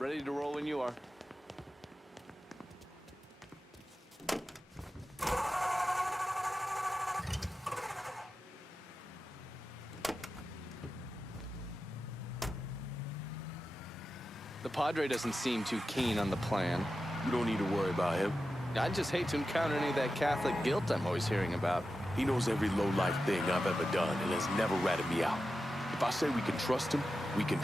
Ready to roll when you are. The Padre doesn't seem too keen on the plan. You don't need to worry about him. I'd just hate to encounter any of that Catholic guilt I'm always hearing about. He knows every low-life thing I've ever done and has never ratted me out. If I say we can trust him, we can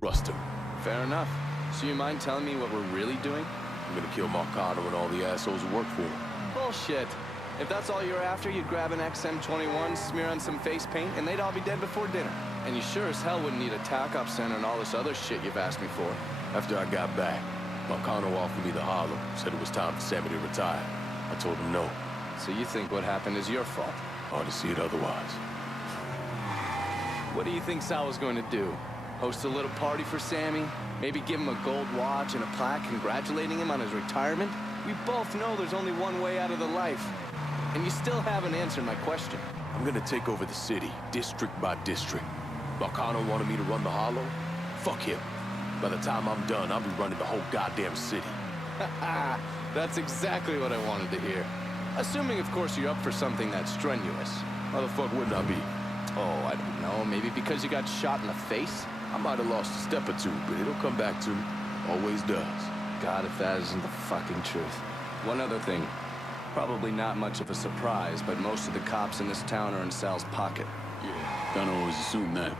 trust him. Fair enough. So you mind telling me what we're really doing? I'm gonna kill Marcano and all the assholes who work for him. Bullshit. If that's all you're after, you'd grab an XM21, smear on some face paint, and they'd all be dead before dinner. And you sure as hell wouldn't need a TAC-op center and all this other shit you've asked me for. After I got back, Marcano offered me the hollow, said it was time for Sammy to retire. I told him no. So you think what happened is your fault? Hard to see it otherwise. What do you think Sal was going to do? Host a little party for Sammy? Maybe give him a gold watch and a plaque congratulating him on his retirement? We both know there's only one way out of the life. And you still haven't answered my question. I'm gonna take over the city, district by district. Marcano wanted me to run the hollow? Fuck him. By the time I'm done, I'll be running the whole goddamn city. Haha, that's exactly what I wanted to hear. Assuming, of course, you're up for something that's strenuous. How the fuck wouldn't I be? Oh, I don't know. Maybe because you got shot in the face? I might have lost a step or two, but it'll come back to me. Always does. God, if that isn't the fucking truth. One other thing. Probably not much of a surprise, but most of the cops in this town are in Sal's pocket. Yeah, kinda always assumed that.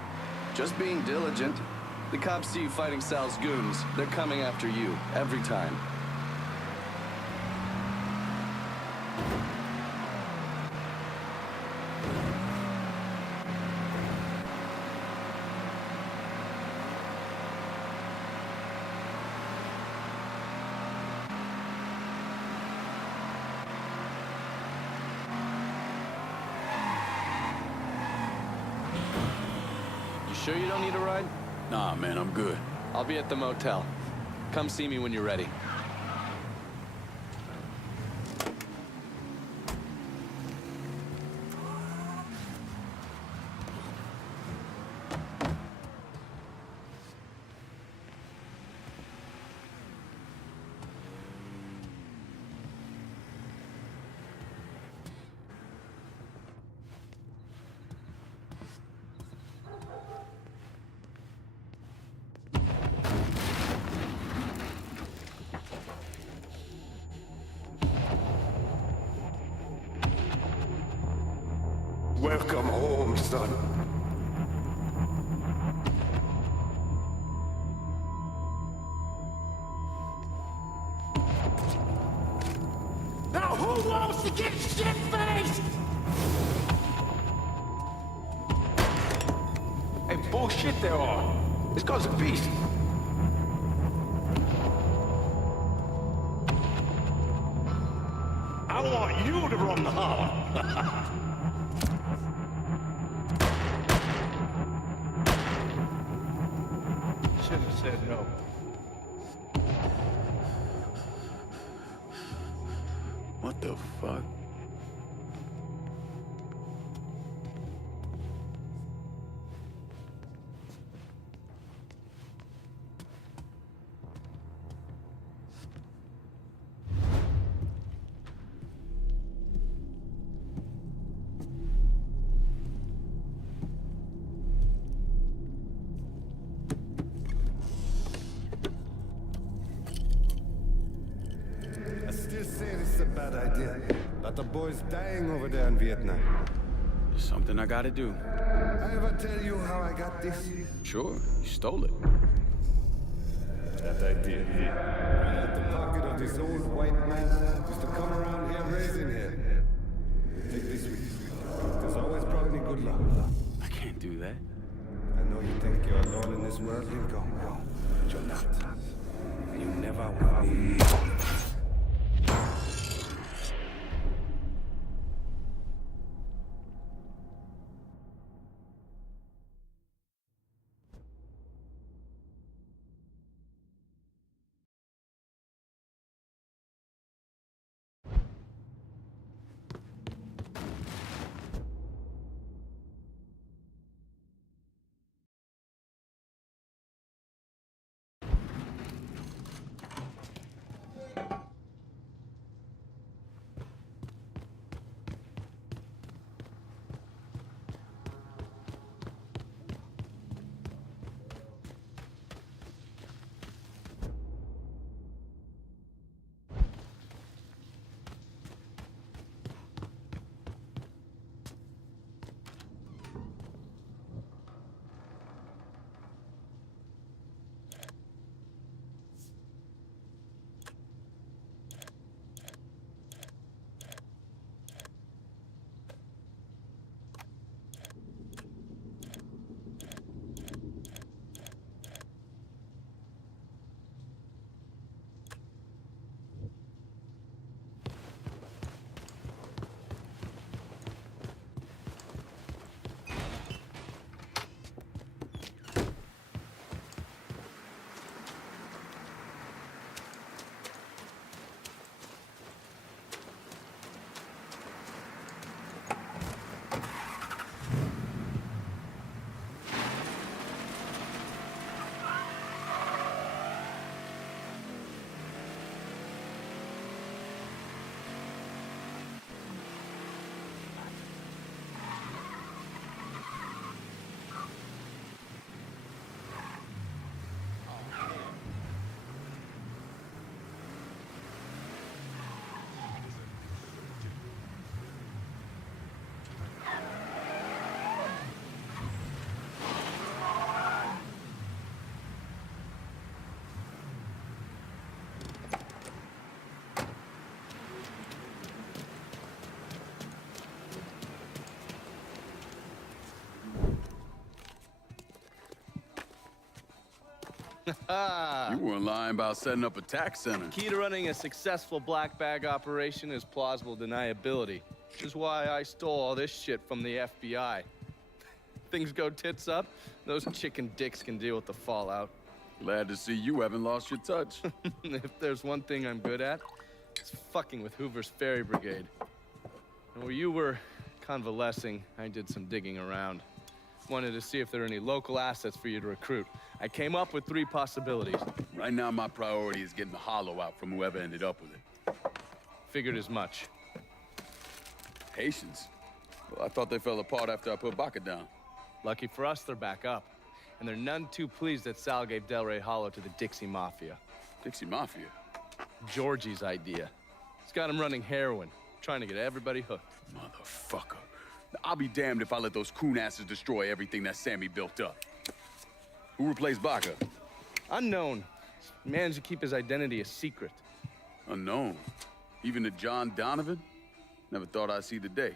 Just being diligent. The cops see you fighting Sal's goons. They're coming after you, every time. Sure you don't need a ride? Nah, man, I'm good. I'll be at the motel. Come see me when you're ready. Welcome home, son. Now who wants to get shit-faced? Hey, bullshit they are. This guy's a beast. I want you to run the hollow. Should have said no. What the fuck? I still say this is a bad idea. But the boys dying over there in Vietnam. It's something I gotta do. I ever tell you how I got this? Sure, you stole it. That I did. Right at the pocket of this old white man used to come around here raising here. Take this with you. It has always brought me good luck. I can't do that. I know you think you're alone in this world, Lincoln, but you're not. And you never will be. You weren't lying about setting up a tax center. Key to running a successful black bag operation is plausible deniability. Which is why I stole all this shit from the FBI. Things go tits up, those chicken dicks can deal with the fallout. Glad to see you haven't lost your touch. If there's one thing I'm good at, it's fucking with Hoover's Ferry Brigade. And while you were convalescing, I did some digging around. Wanted to see if there are any local assets for you to recruit. I came up with 3 possibilities. Right now, my priority is getting the hollow out from whoever ended up with it. Figured as much. Haitians? Well, I thought they fell apart after I put Baca down. Lucky for us, they're back up. And they're none too pleased that Sal gave Delray Hollow to the Dixie Mafia. Dixie Mafia? Georgie's idea. He's got him running heroin, trying to get everybody hooked. Motherfucker. I'll be damned if I let those coon asses destroy everything that Sammy built up. Who replaced Baca? Unknown. He's managed to keep his identity a secret. Unknown? Even to John Donovan? Never thought I'd see the day.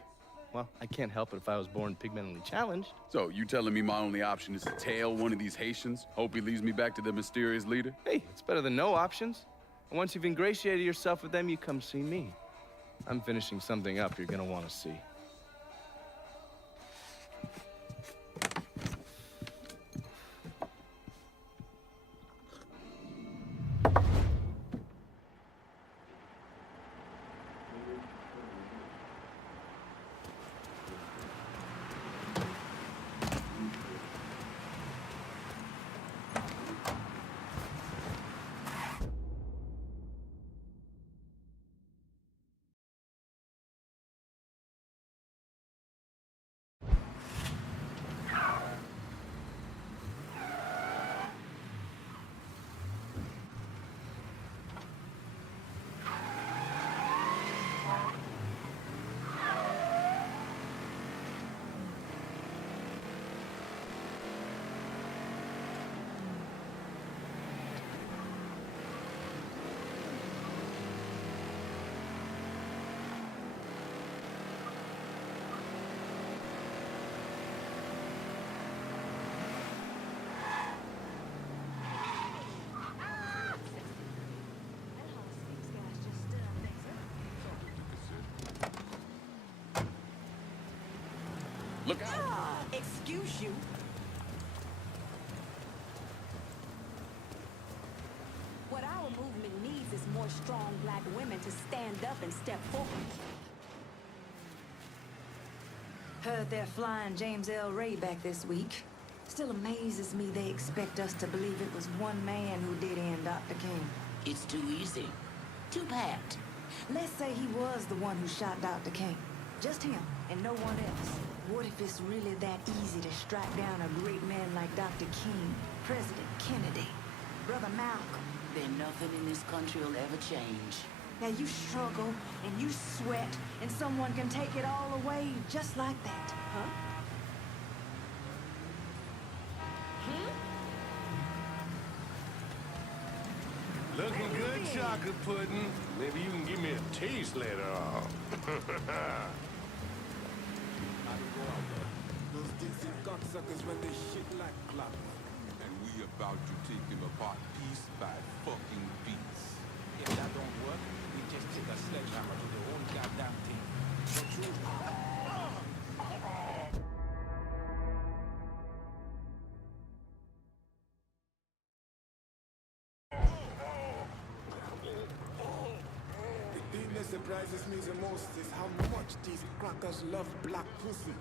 Well, I can't help it if I was born pigmentally challenged. So, you telling me my only option is to tail one of these Haitians? Hope he leads me back to the mysterious leader? Hey, it's better than no options. And once you've ingratiated yourself with them, you come see me. I'm finishing something up you're gonna want to see. Look out! Excuse you. What our movement needs is more strong black women to stand up and step forward. Heard they're flying James L. Ray back this week. Still amazes me they expect us to believe it was one man who did end Dr. King. It's too easy. Too pat. Let's say he was the one who shot Dr. King. Just him, and no one else. What if it's really that easy to strike down a great man like Dr. King, President Kennedy, Brother Malcolm? Then nothing in this country will ever change. Now you struggle, and you sweat, and someone can take it all away just like that, huh? Looking good, chocolate pudding. Maybe you can give me a taste later on. Those Dixie cocksuckers run this shit like clockwork. And we about to take them apart piece by fucking piece. If that don't work, we just take a sledgehammer to the whole goddamn thing. The truth. The thing that surprises me the most is how much these crackers love black pussy.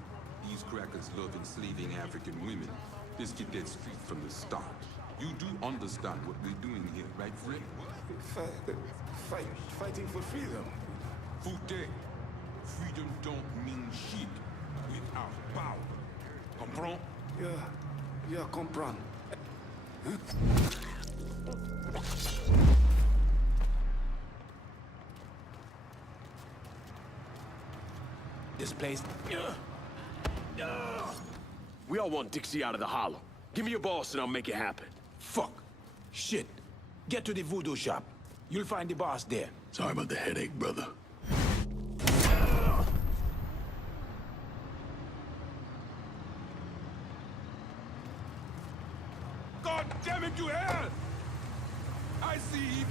These crackers love enslaving African women. This get that straight from the start. You do understand what we're doing here, right, Fred? Fighting for freedom. Fute, freedom don't mean shit without power. Comprend? Yeah, comprend. This place. We all want Dixie out of the hollow. Give me your boss and I'll make it happen. Fuck. Shit. Get to the voodoo shop. You'll find the boss there. Sorry about the headache, brother. God damn it! Can you hear? I see.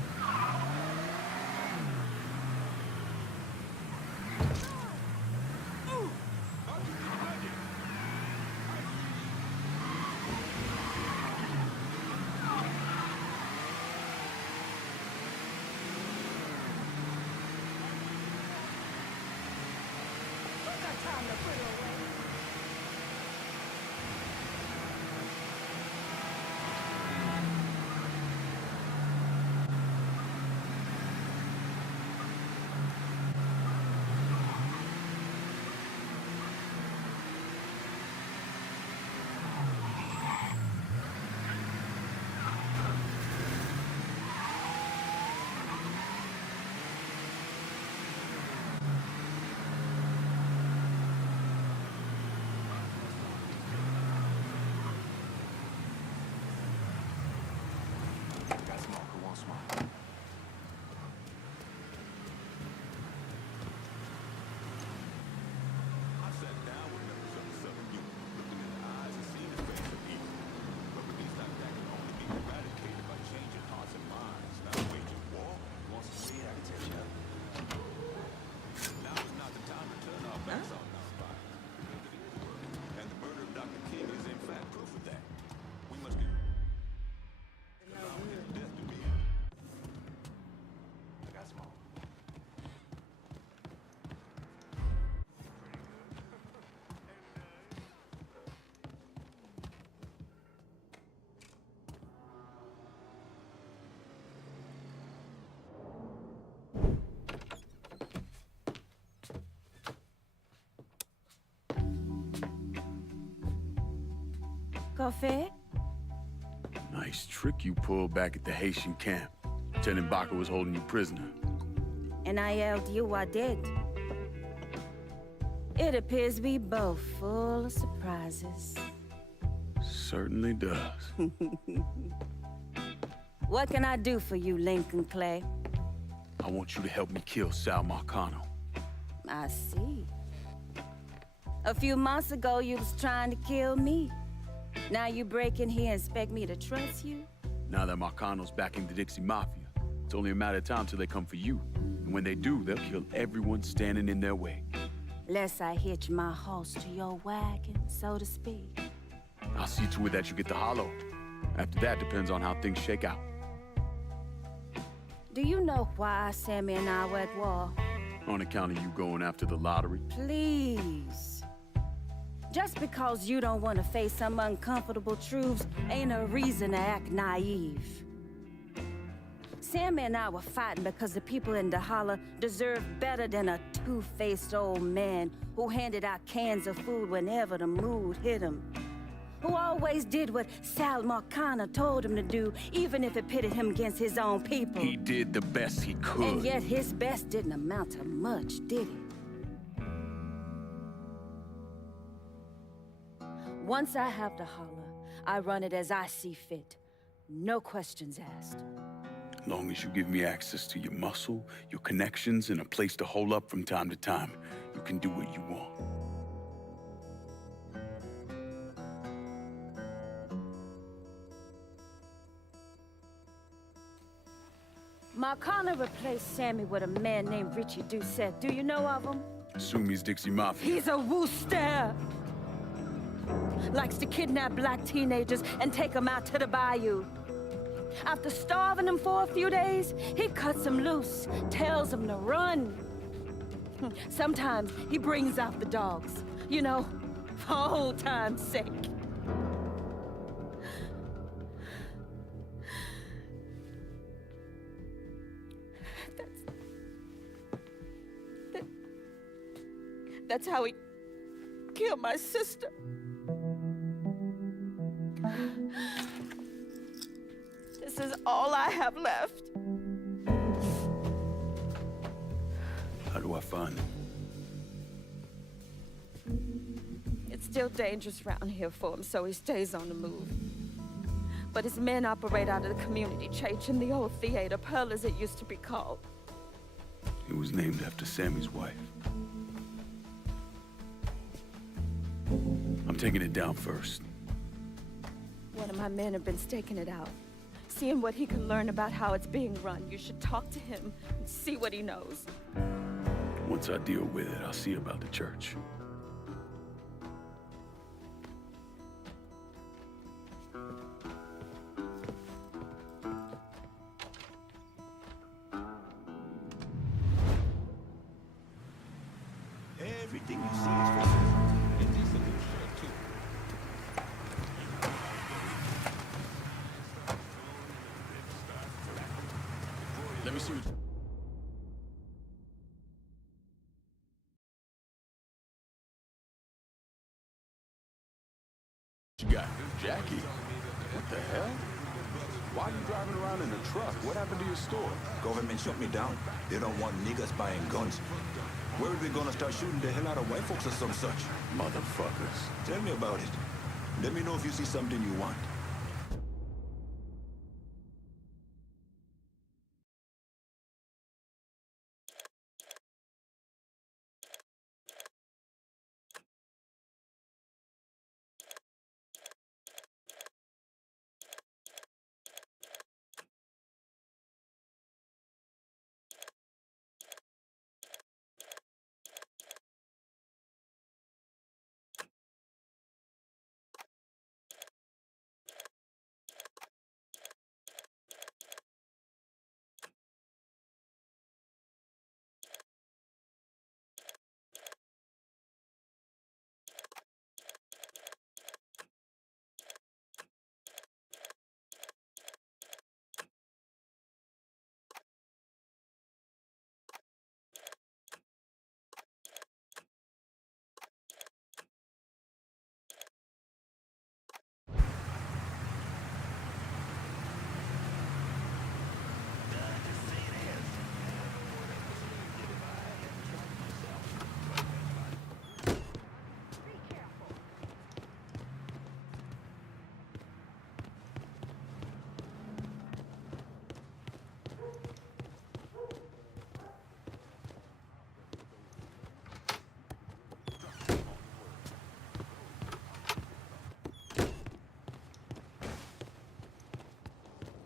Coffee? Nice trick you pulled back at the Haitian camp. Lieutenant Baca was holding you prisoner. And I yelled you I did. It appears we both full of surprises. Certainly does. What can I do for you, Lincoln Clay? I want you to help me kill Sal Marcano. I see. A few months ago, you was trying to kill me. Now you break in here and expect me to trust you? Now that Marcano's backing the Dixie Mafia, it's only a matter of time till they come for you. And when they do, they'll kill everyone standing in their way. Lest I hitch my horse to your wagon, so to speak. I'll see to it that you get the hollow. After that, depends on how things shake out. Do you know why Sammy and I were at war? On account of you going after the lottery? Please. Just because you don't want to face some uncomfortable truths ain't a reason to act naive. Sammy and I were fighting because the people in Dahala deserve better than a two-faced old man who handed out cans of food whenever the mood hit him. Who always did what Sal Marcano told him to do, even if it pitted him against his own people. He did the best he could. And yet his best didn't amount to much, did it? Once I have Dahala, I run it as I see fit. No questions asked. As long as you give me access to your muscle, your connections, and a place to hole up from time to time, you can do what you want. Marcano replaced Sammy with a man named Richie Doucette. Do you know of him? Assume he's Dixie Mafia. He's a wooster! Likes to kidnap black teenagers and take them out to the bayou. After starving them for a few days, he cuts them loose, tells them to run. Sometimes he brings out the dogs, you know, for old time's sake. That's how he killed my sister. This is all I have left. How do I find him? It's still dangerous around here for him, so he stays on the move. But his men operate out of the community church in the old theater, Pearl as it used to be called. It was named after Sammy's wife. I'm taking it down first. One of my men have been staking it out. seeing what he can learn about how it's being run. You should talk to him and see what he knows. Once I deal with it, I'll see about the church. Everything you see is for sale. And this a new shirt, too. Let me see what you got. Jackie? What the hell? Why are you driving around in a truck? What happened to your store? Government shut me down. They don't want niggas buying guns. Where are we gonna start shooting the hell out of white folks or some such? Motherfuckers. Tell me about it. Let me know if you see something you want.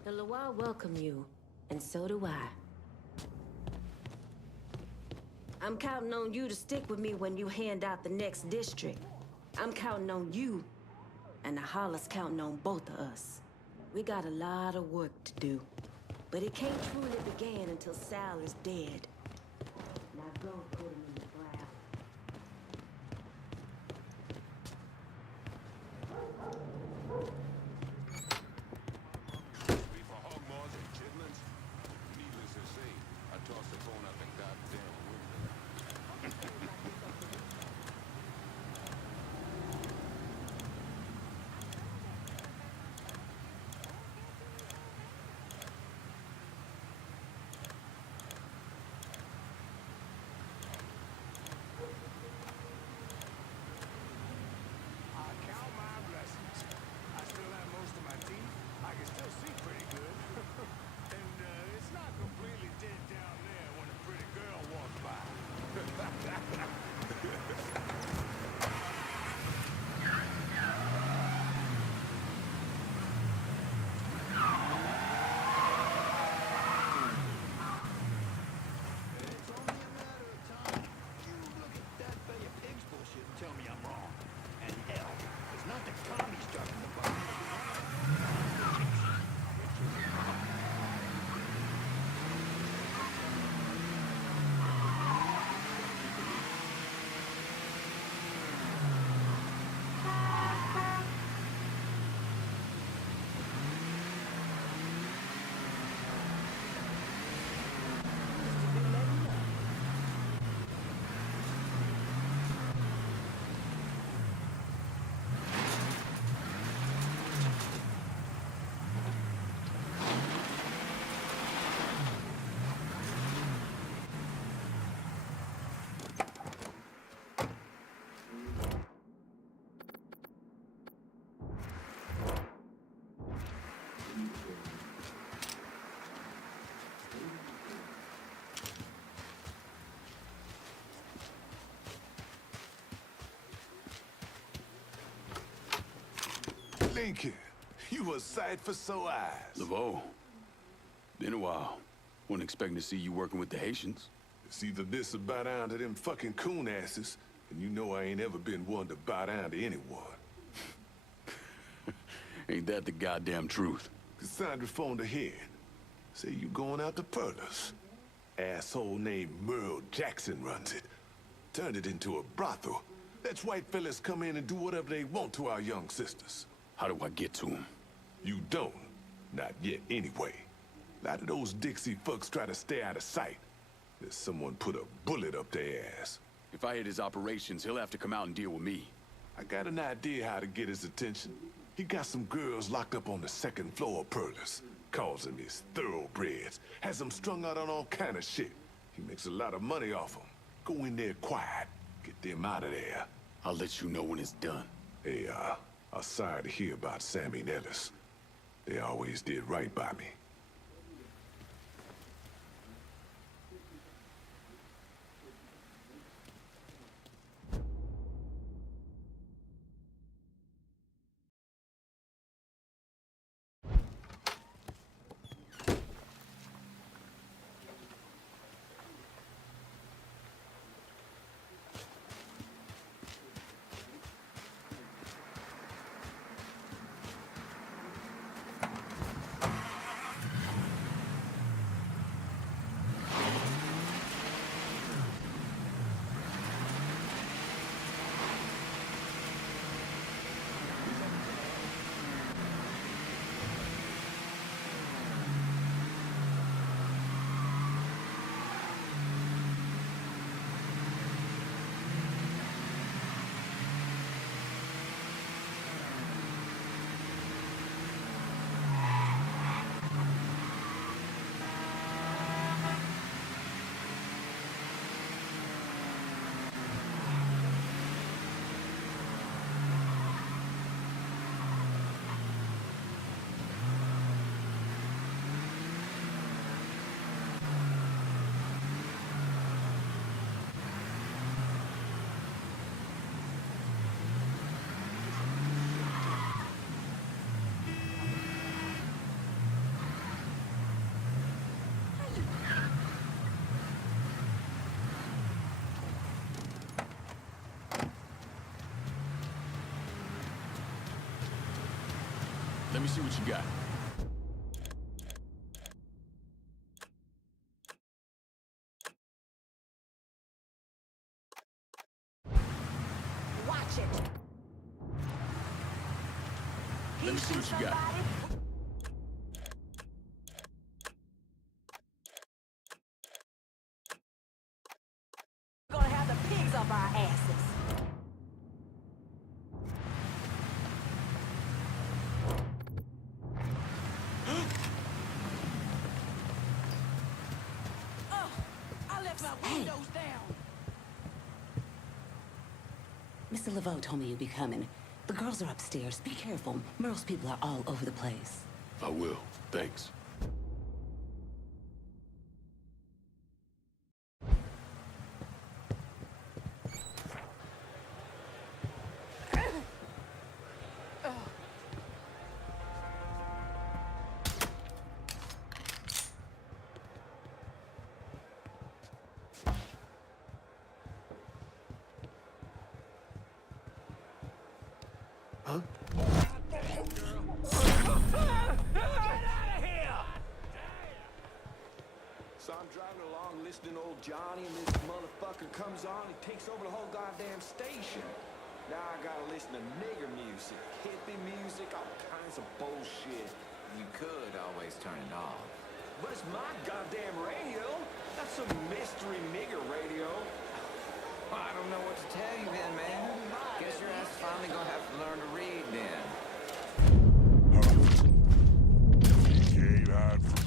The Loire welcome you, and so do I. I'm counting on you to stick with me when you hand out the next district. I'm counting on you, and the Holler's counting on both of us. We got a lot of work to do, but it can't truly begin until Sal is dead. Now go put him in the ground. Needless to say, I tossed the phone out the goddamn window. I count my blessings. I still have most of my teeth. I can still see pretty good. And it's not completely dead down there when a pretty girl walks by. It's only a matter of time. You look at that Bay of Pigs bullshit and tell me I'm wrong. And hell, it's not the commies driving the bus. Lincoln, you You a sight for sore eyes. Laveau, been a while. Wasn't expecting to see you working with the Haitians. It's either this or bow down to them fucking coon asses, and you know I ain't ever been one to bow down to anyone. Ain't that the goddamn truth? Cassandra phoned ahead. Say you going out to Perlas. Asshole named Merl Jackson runs it. Turned it into a brothel. Lets white fellas come in and do whatever they want to our young sisters. How do I get to him? You don't. Not yet, anyway. A lot of those Dixie fucks try to stay out of sight. There's someone put a bullet up their ass. If I hit his operations, he'll have to come out and deal with me. I got an idea how to get his attention. He got some girls locked up on the second floor of Perlas. Calls them his thoroughbreds. Has them strung out on all kind of shit. He makes a lot of money off them. Go in there quiet. Get them out of there. I'll let you know when it's done. Hey, I'm sorry to hear about Sammy and Ellis. They always did right by me. Let me see what you got. Watch it. Let me see what you got. We're gonna have the pigs up our asses. Mr. Laveau told me you'd be coming. The girls are upstairs. Be careful. Merle's people are all over the place. I will. Thanks. Huh? So I'm driving along listening to old Johnny, and this motherfucker comes on and takes over the whole goddamn station. Now I gotta listen to nigger music, hippie music, all kinds of bullshit. You could always turn it off. But it's my goddamn radio. Not some mystery nigger radio. I don't know what to tell you then, man. Guess your ass is finally gonna have to learn to read then. Can't hide from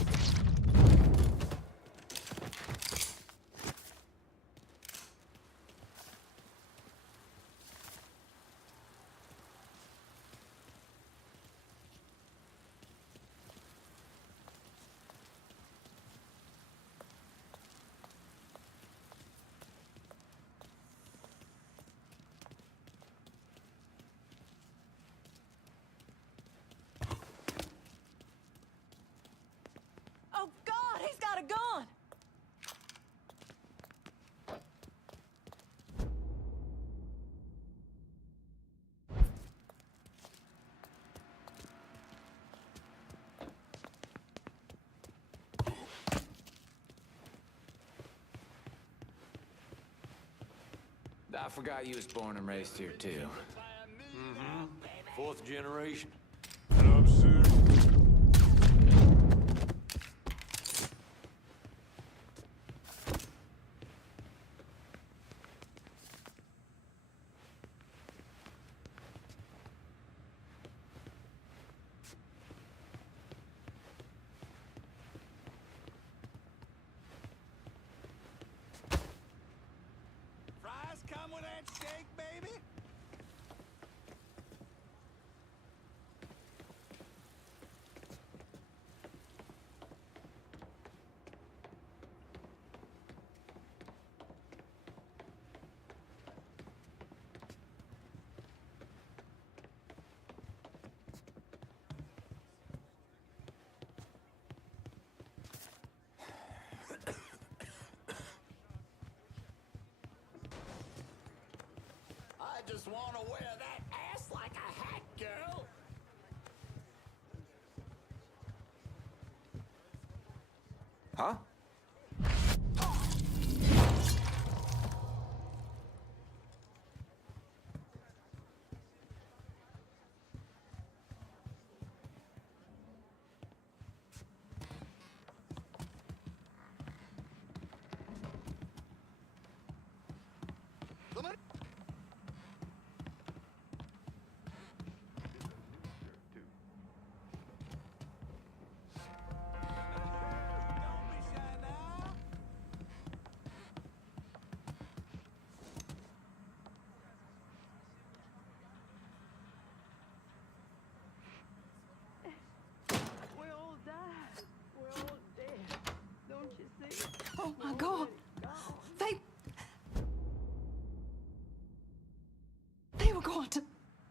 got a gun! I forgot you was born and raised here, too. Mm-hmm. Fourth generation. What up, sir? Fries come with that steak, baby? I just want to wear that ass like a hat, girl. Huh? We all died. We're all dead. Don't you see? Oh my God! They were going to...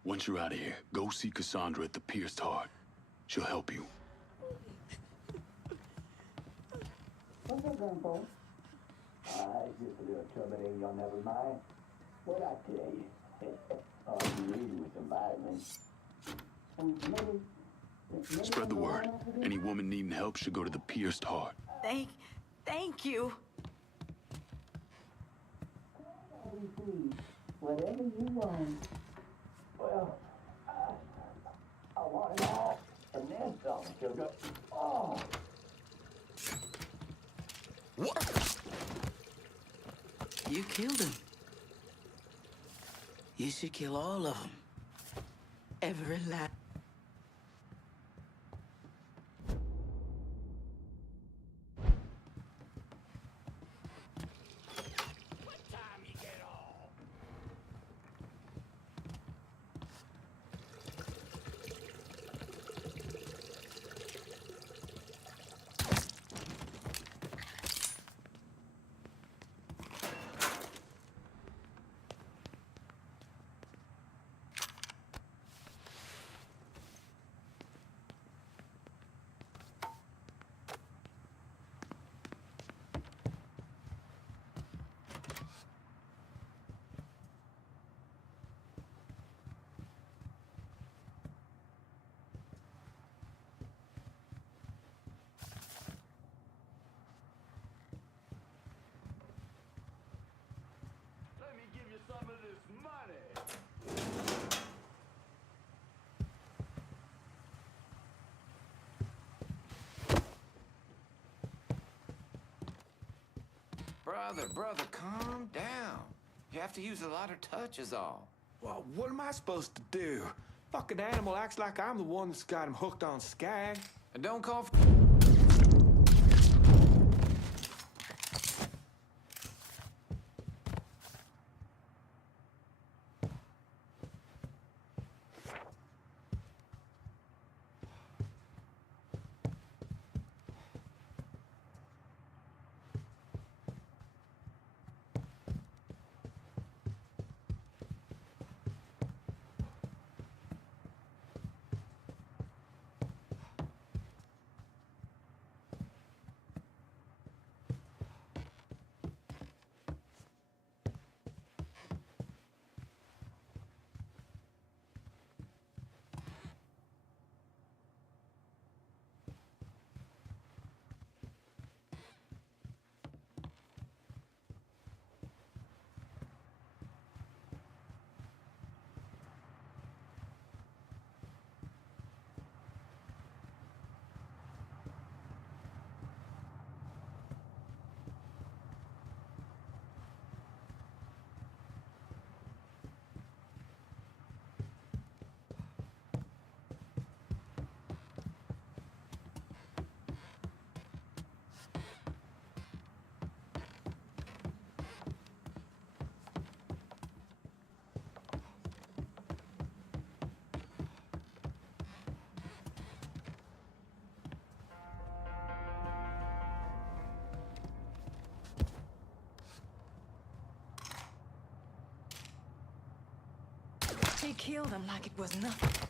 Once you're out of here, go see Cassandra at the Pierced Heart. She'll help you. What's up, Grandpa? Just a little trouble there, y'all never mind. What I tell you? Oh, you really with some vitamins. Spread the word. Any woman needing help should go to the Pierced Heart. Thank you. Whatever you want. Well, I want it all, and then some, sugar. Oh. What? You killed him. You should kill all of them. Every last... Let me give you some of this money. Brother, calm down. You have to use a lot of touch is all. Well, what am I supposed to do? Fucking animal acts like I'm the one that's got him hooked on Skag. And don't call She killed him like it was nothing.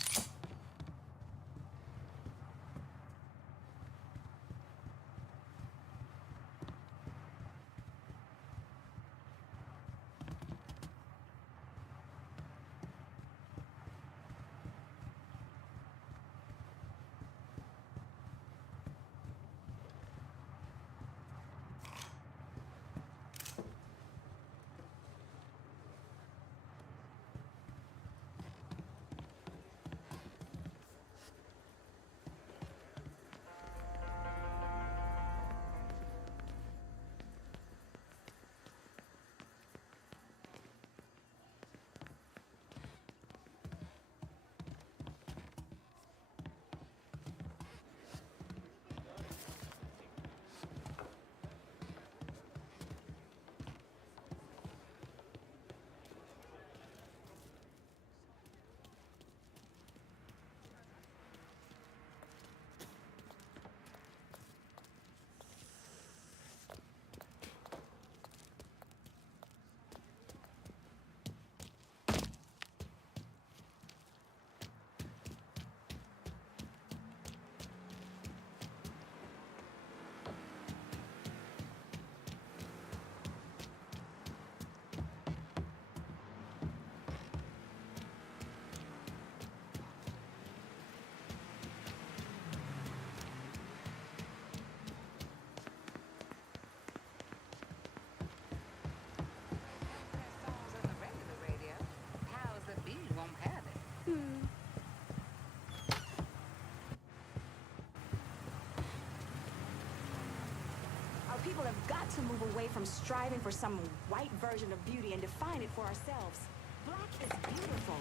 People have got to move away from striving for some white version of beauty and define it for ourselves. Black is beautiful.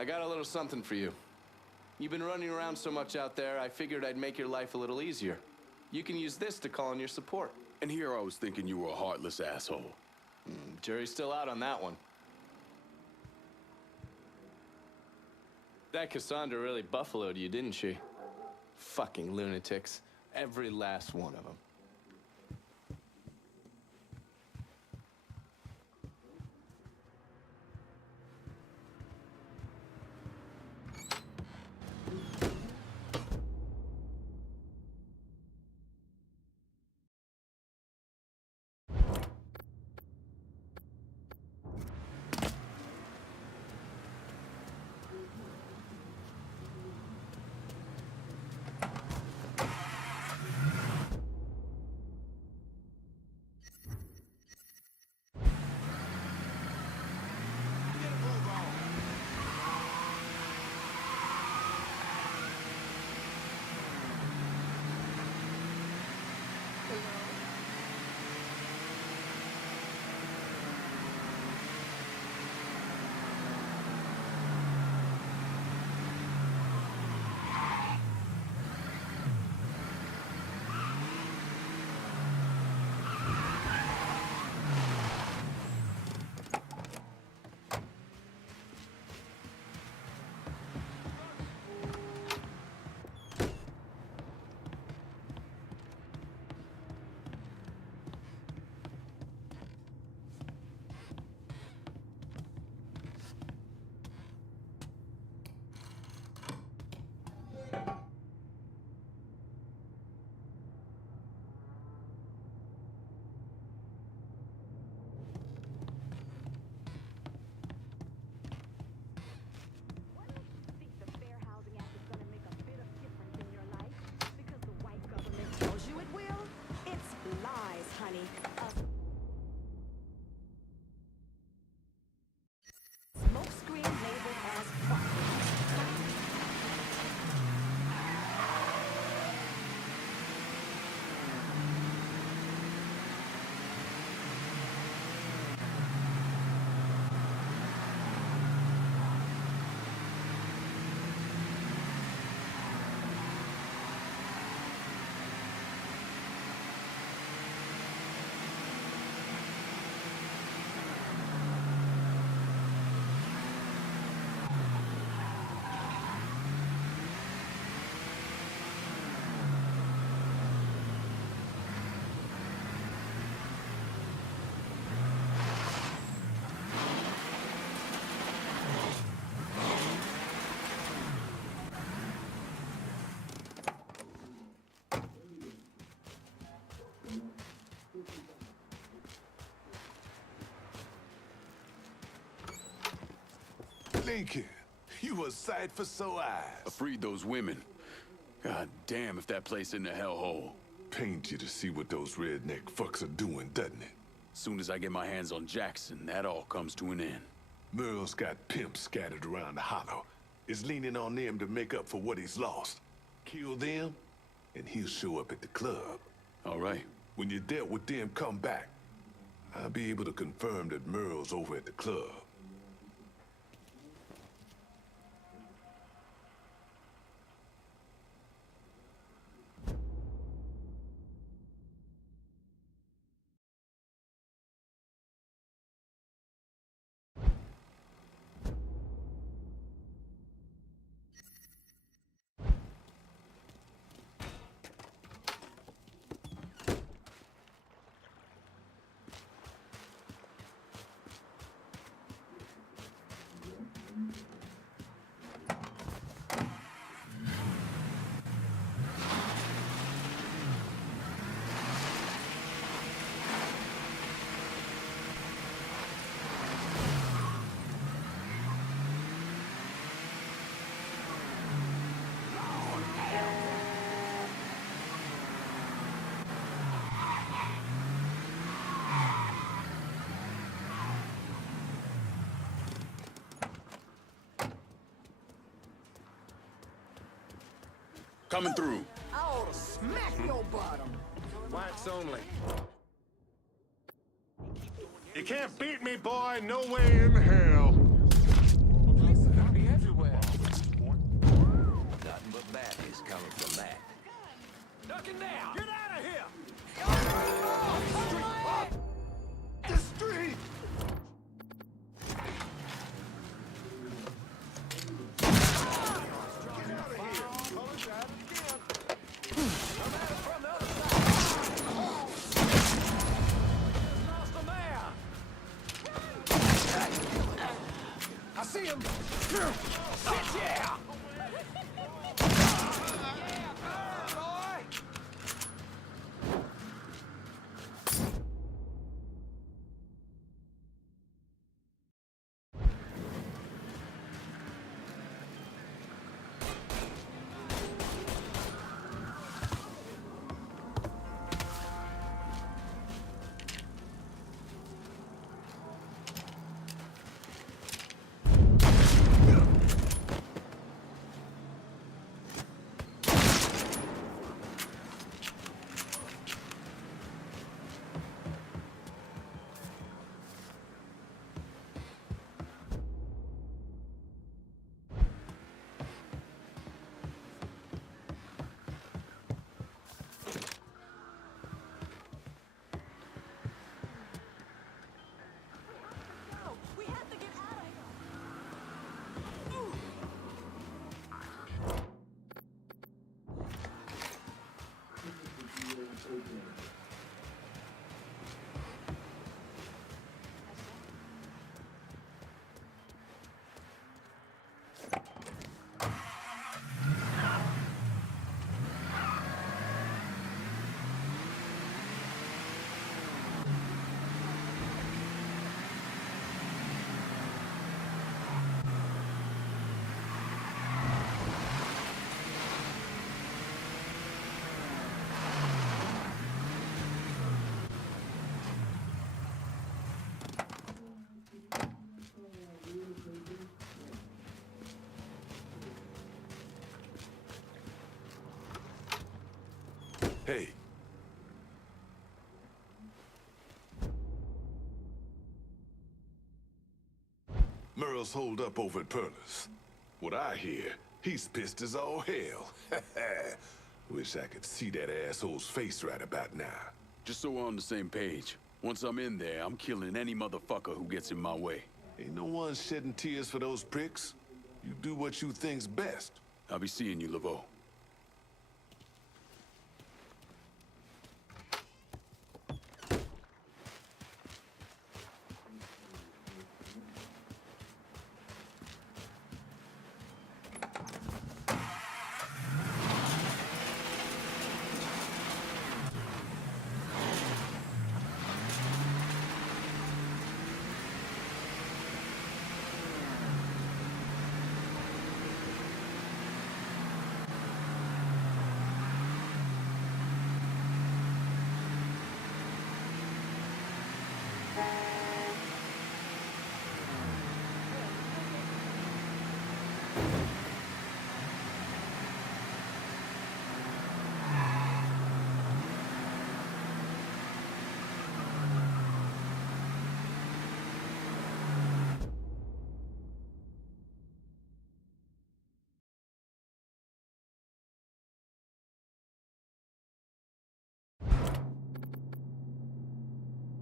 I got a little something for you. You've been running around so much out there, I figured I'd make your life a little easier. You can use this to call in your support. And here I was thinking you were a heartless asshole. Jury's still out on that one. That Cassandra really buffaloed you, didn't she? Fucking lunatics. Every last one of them. Lincoln, you a sight for sore eyes. I freed those women. God damn if that place in the hellhole. Pains you to see what those redneck fucks are doing, doesn't it? Soon as I get my hands on Jackson, that all comes to an end. Merle's got pimps scattered around the hollow. Is leaning on them to make up for what he's lost. Kill them, and he'll show up at the club. All right. When you dealt with them, come back. I'll be able to confirm that Merle's over at the club. Coming through. I ought to smack your bottom. Wax only. You can't beat me, boy. No way in hell. Police are gonna be everywhere. Nothing but baddies coming from that. Ducking down! Get out of here! The street! I see him! Shit, yeah! Hey. Merle's holed up over at Perla's. What I hear, he's pissed as all hell. Wish I could see that asshole's face right about now. Just so we're on the same page. Once I'm in there, I'm killing any motherfucker who gets in my way. Ain't no one shedding tears for those pricks. You do what you think's best. I'll be seeing you, Laveau.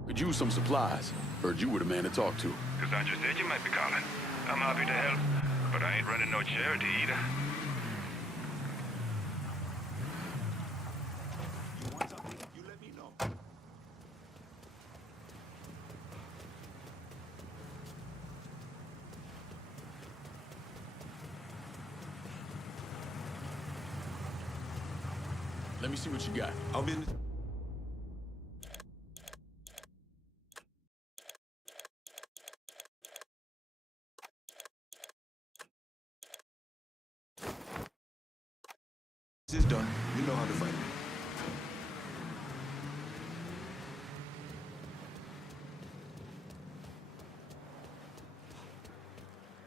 Could use some supplies. Heard you were the man to talk to. Cassandra said you might be calling. I'm happy to help, but I ain't running no charity either. You want something? You let me know. Let me see what you got. I'll be in the... This is done. You know how to find me.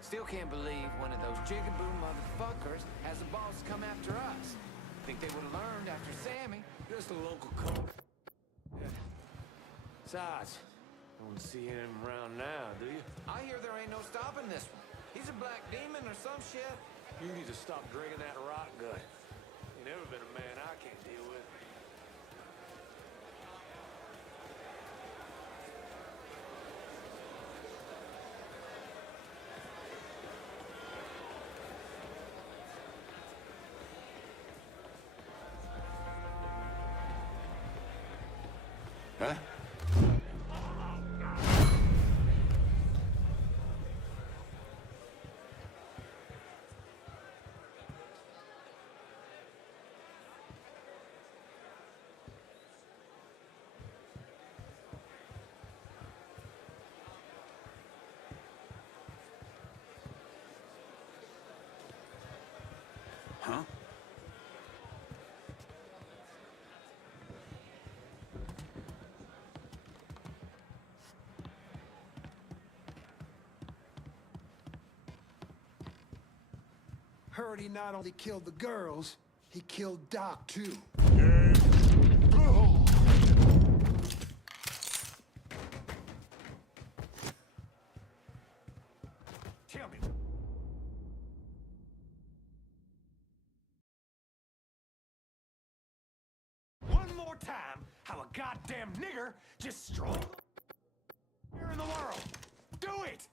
Still can't believe one of those jigaboo motherfuckers has the balls to come after us. Think they would have learned after Sammy. Just a local cop. Yeah. Besides, don't see him around now, do you? I hear there ain't no stopping this one. He's a black demon or some shit. You need to stop drinking that rock gut. Ain't never been a man I can't deal with. Huh? Huh? Heard he not only killed the girls, he killed Doc too. Tell me. One more time, how a goddamn nigger just strolled here in the world. Do it!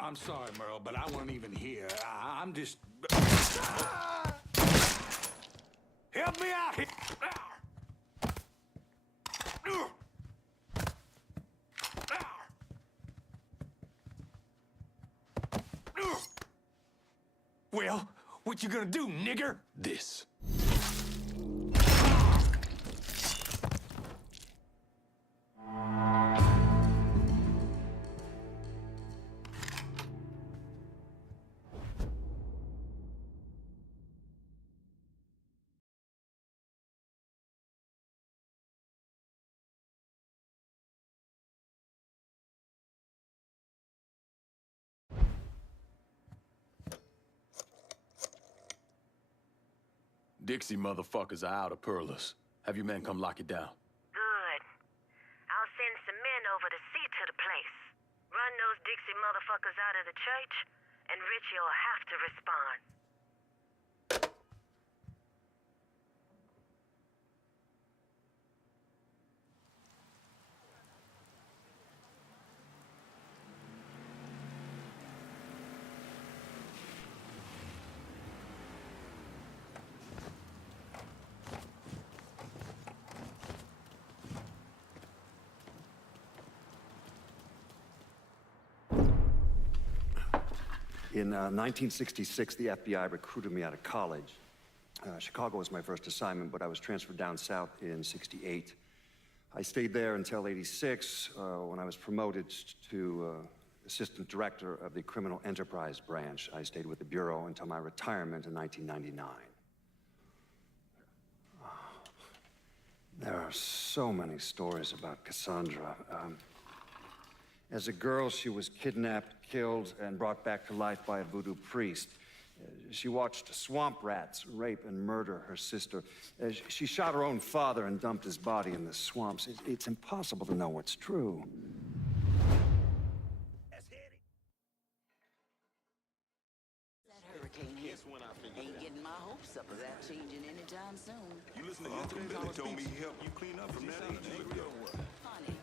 I'm sorry, Merl, but I wasn't even here. I'm just... Help me out here! Well, what you gonna do, nigger? This. Dixie motherfuckers are out of Perlas. Have your men come lock it down. Good. I'll send some men over to see to the place. Run those Dixie motherfuckers out of the church, and Richie'll have to respond. In 1966, the FBI recruited me out of college. Chicago was my first assignment, but I was transferred down south in '68. I stayed there until '86, when I was promoted to assistant director of the criminal enterprise branch. I stayed with the Bureau until my retirement in 1999. There are so many stories about Cassandra. As a girl, she was kidnapped, killed, and brought back to life by a voodoo priest. She watched swamp rats rape and murder her sister. She shot her own father and dumped his body in the swamps. It's impossible to know what's true. That hurricane hit. Ain't getting my hopes up of that changing anytime soon. You listen to yesterday, they told me he helped you clean up from that age. Honey,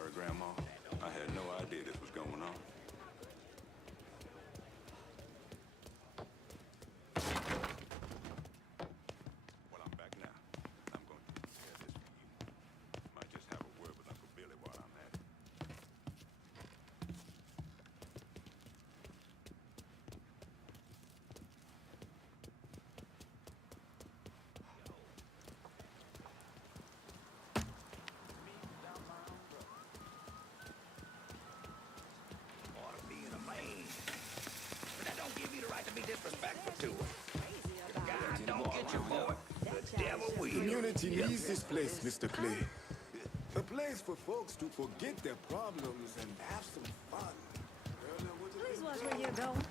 Sorry, Grandma. I had no idea this was going on. Well, I'm back now. I'm going to prepare this for you. Might just have a word with Uncle Billy while I'm at it. Ought to be in a man. But that don't give you the right to be disrespectful to her. If God don't get you for it, the devil will. Community needs this place, Mr. Clay. A place for folks to forget their problems and have some fun. Please watch where you're going.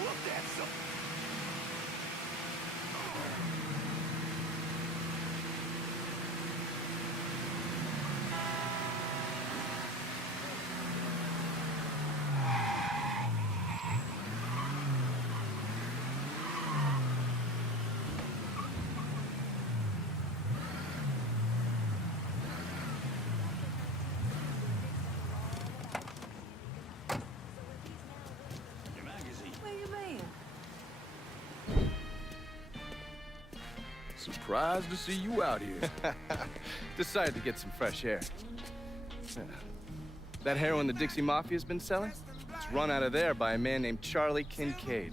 Look at some. Your magazine. Where you been? Surprised to see you out here. Decided to get some fresh air. Yeah. That heroin the Dixie Mafia's been selling? It's run out of there by a man named Charlie Kincaid.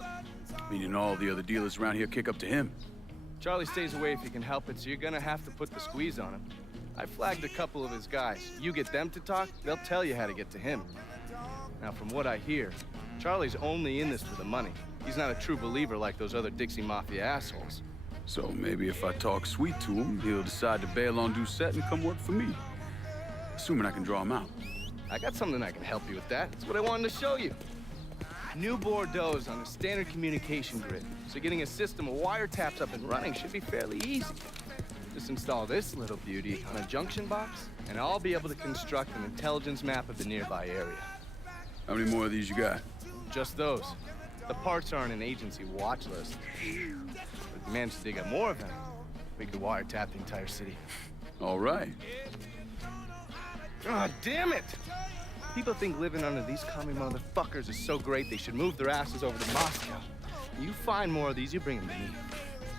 Meaning all the other dealers around here kick up to him. Charlie stays away if you can help it, so you're gonna have to put the squeeze on him. I flagged a couple of his guys. You get them to talk, they'll tell you how to get to him. Now, from what I hear, Charlie's only in this for the money. He's not a true believer like those other Dixie Mafia assholes. So maybe if I talk sweet to him, he'll decide to bail on Doucette and come work for me. Assuming I can draw him out. I got something I can help you with that. That's what I wanted to show you. New Bordeaux's on a standard communication grid, so getting a system of wiretaps up and running should be fairly easy. Just install this little beauty on a junction box, and I'll be able to construct an intelligence map of the nearby area. How many more of these you got? Just those. The parts are on an agency watch list. But if we manage to dig up more of them, we could wiretap the entire city. All right. God damn it! People think living under these commie motherfuckers is so great they should move their asses over to Moscow. You find more of these, you bring them to me.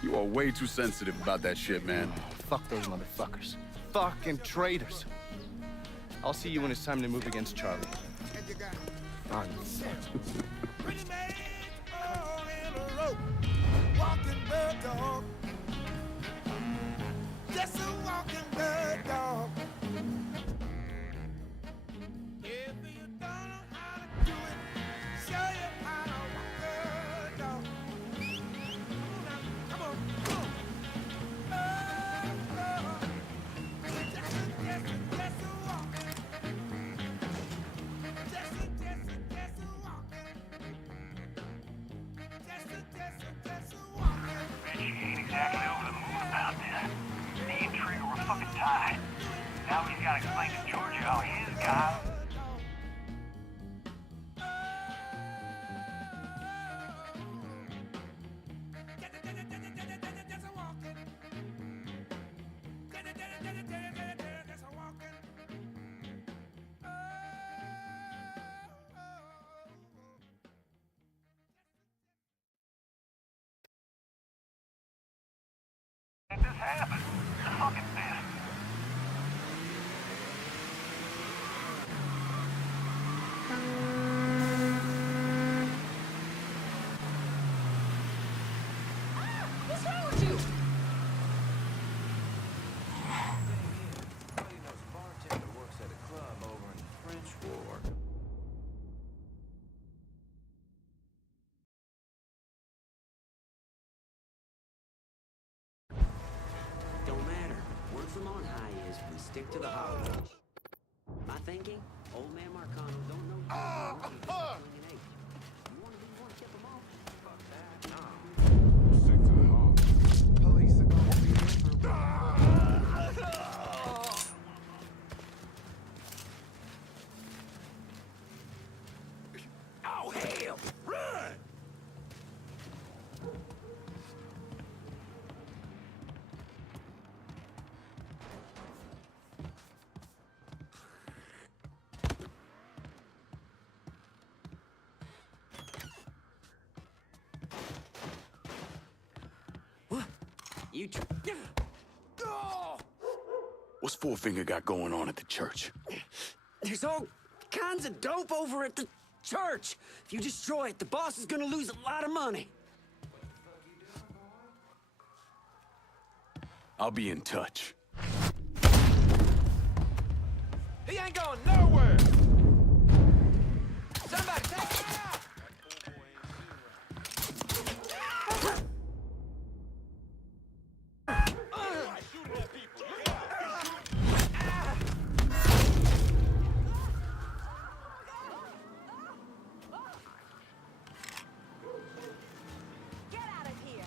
You are way too sensitive about that shit, man. Oh, fuck those motherfuckers. Fucking traitors. I'll see you when it's time to move against Charlie. On. Walking bird dog. Just a walking bird dog. If you don't know how to do it, show you how to walk bird dog. Now, come on, come on. Just a walk. Just a walk. She ain't exactly over the moon about this. Me and Trigger were fucking tied. Now he's gotta explain to Georgia how his guy... This happened. Fucking this. What's wrong with you? Buddy knows a bartender works at a club over in the French Ward. Don't matter. Word from on high is we stick to the holidays. My thinking, old man Marcano don't know you. You want to be one, tip him off? Fuck that. Nah. You What's Fourfinger got going on at the church? There's all kinds of dope over at the church. If you destroy it, the boss is gonna lose a lot of money. I'll be in touch. He ain't going nowhere! Somebody take him out! Get out of here!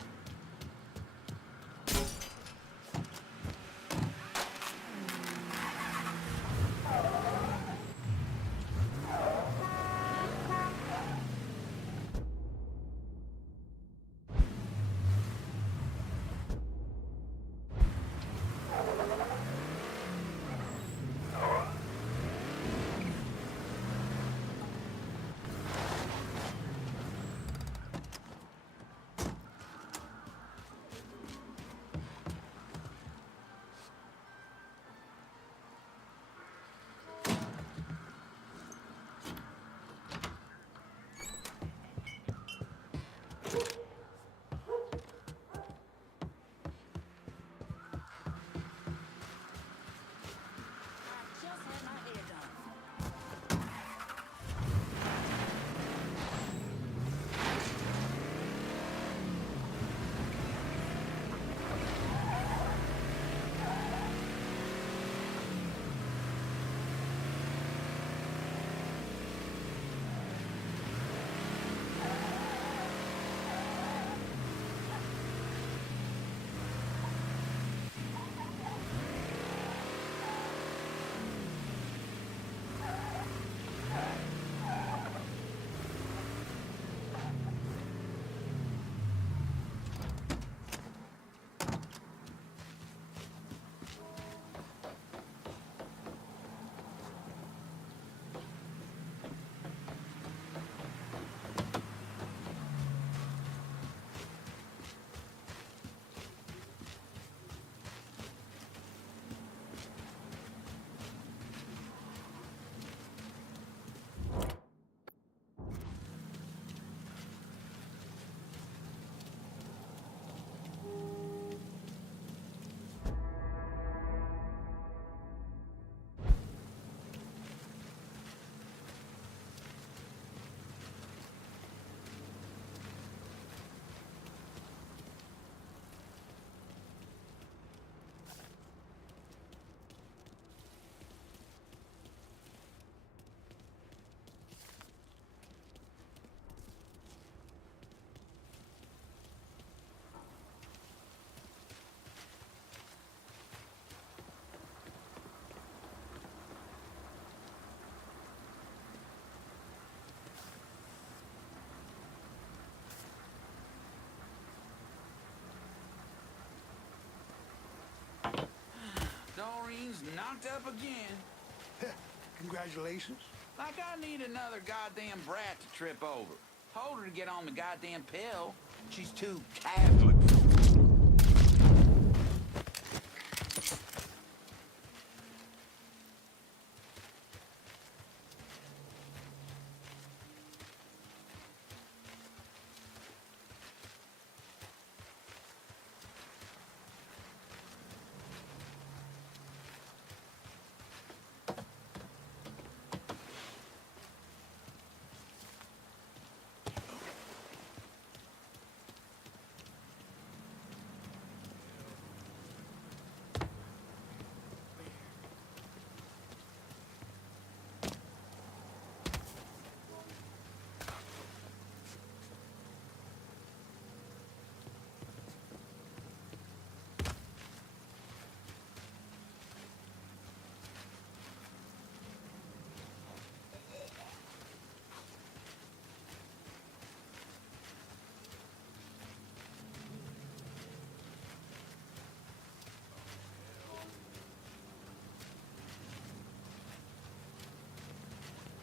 Doreen's knocked up again. Congratulations. Like I need another goddamn brat to trip over. Told her to get on the goddamn pill. She's too Catholic.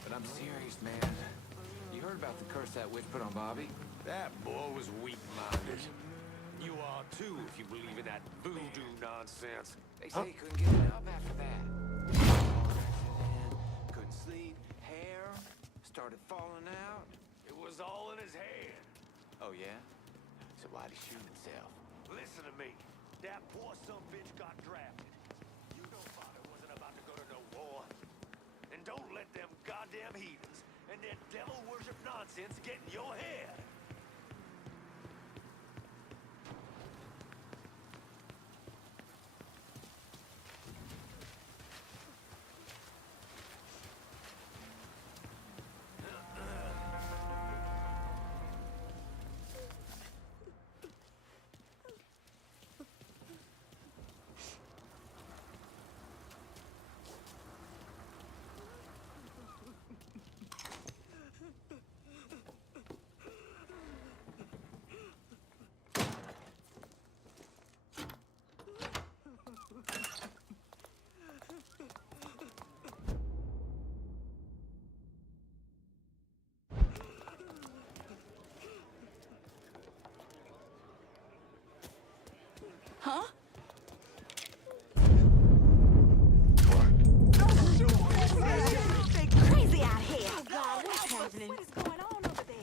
But I'm serious, man. You heard about the curse that witch put on Bobby? That boy was weak-minded. You are too, if you believe in that voodoo nonsense. They say he couldn't get it up after that. Couldn't sleep, hair started falling out. It was all in his head. Oh, yeah? So why'd he shoot himself? Listen to me. That poor son bitch got drafted. You know father wasn't about to go to no war. And don't let them goddamn heathens and their devil worship nonsense get in your head. Huh? They crazy out here. Oh God, what's happening? What is going on over there?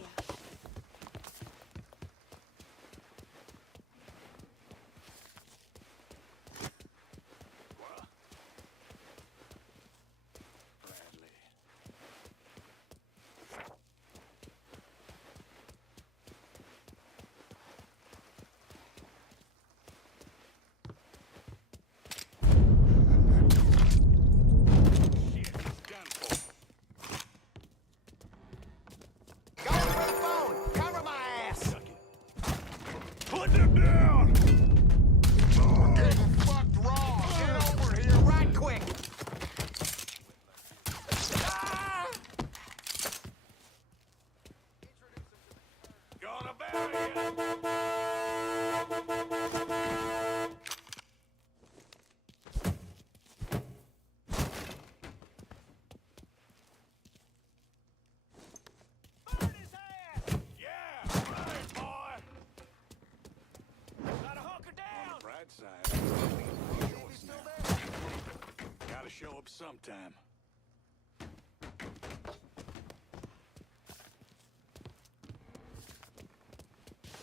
Put them down! We're getting fucked raw. Get over here right quick. Gonna bury you. Gotta show up sometime.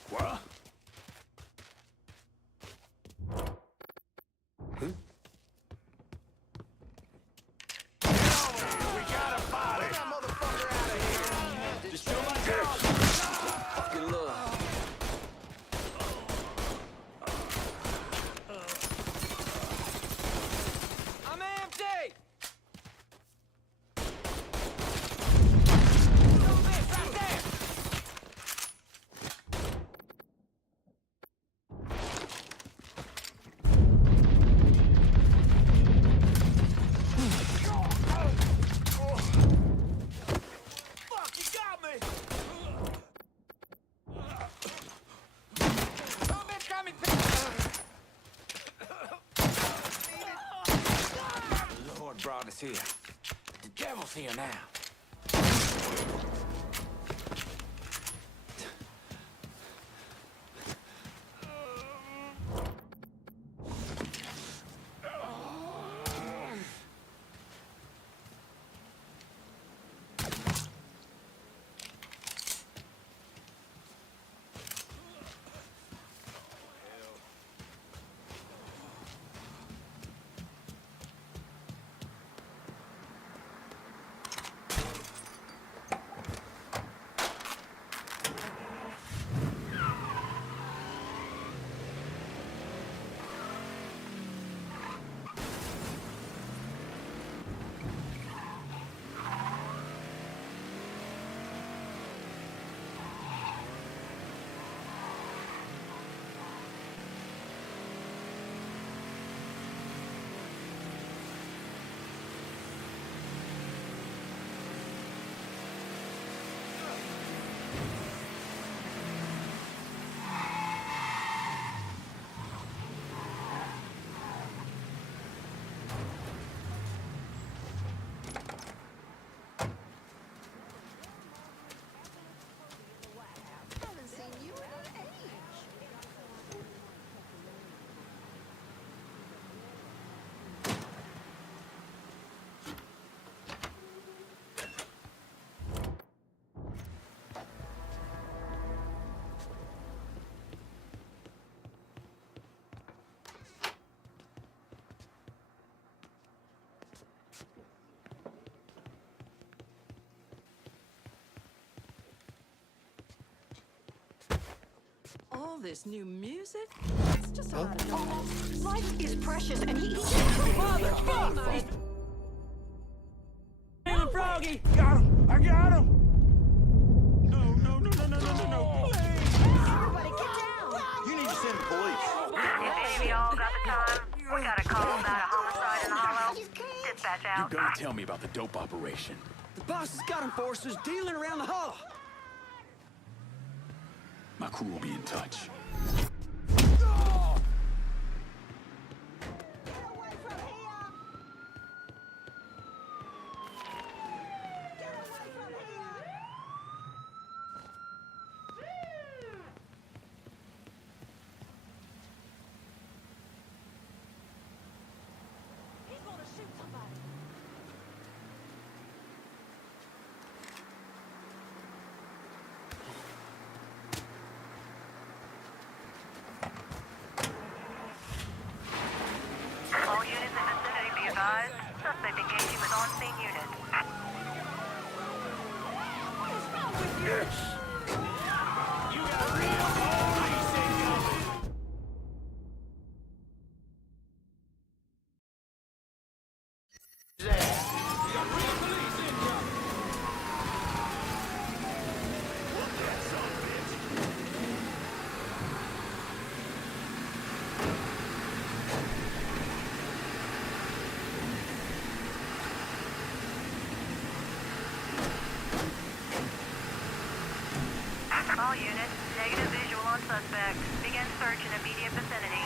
What? We got a body. Get that motherfucker out of here. Just show my girl. Fucking love. I'm empty! Right there! Fuck, you got me! Some bitch got me The Lord brought us here. The devil's here now. All this new music? It's just a lot of noise. Life is precious, and he just... Motherfucker! Feeling froggy! Got him! I got him! No, please! Everybody, get down! You need to send the police. If y'all got the time, we got a call about a homicide in the hollow. Dispatch out. You're gonna tell me about the dope operation. The boss has got enforcers dealing around the hollow. My crew will be in touch. All units in vicinity be advised. Suspect engaging with on-scene unit. You got real police incoming! You got real police incoming! Look at that son of a bitch! All units, negative visual on suspect. Begin search in immediate vicinity.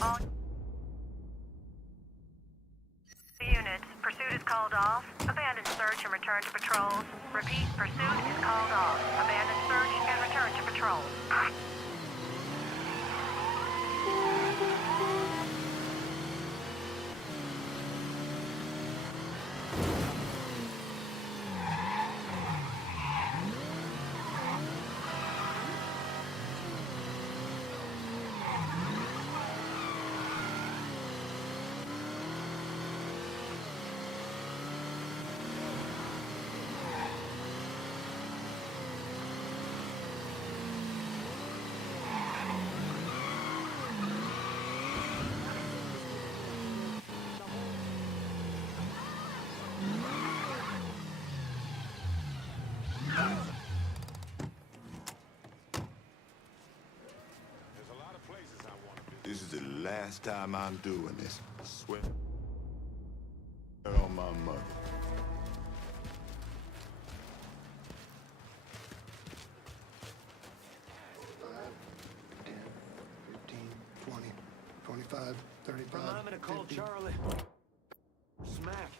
All units, pursuit is called off. Abandon search and return to patrols. Repeat, pursuit is called off. Abandon search and return to patrols. This is the last time I'm doing this. I swear on my mother. Remind me to call Charlie. Smack.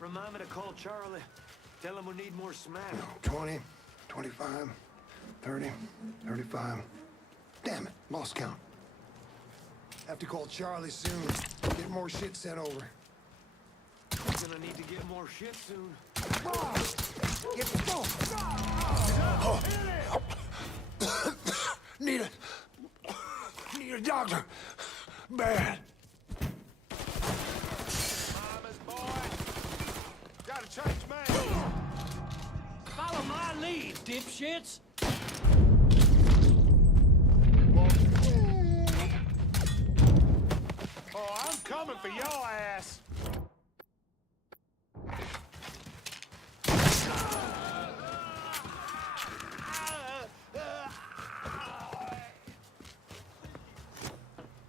Remind me to call Charlie. Tell him we need more smack. 20, 25, 30, 35. Damn it, lost count. Have to call Charlie soon. Get more shit sent over. We're gonna need to get more shit soon. Get the phone! Need it! Doctor! Bad! Mama's boy! Gotta change man! Follow my lead, dipshits! Oh, I'm coming for your ass!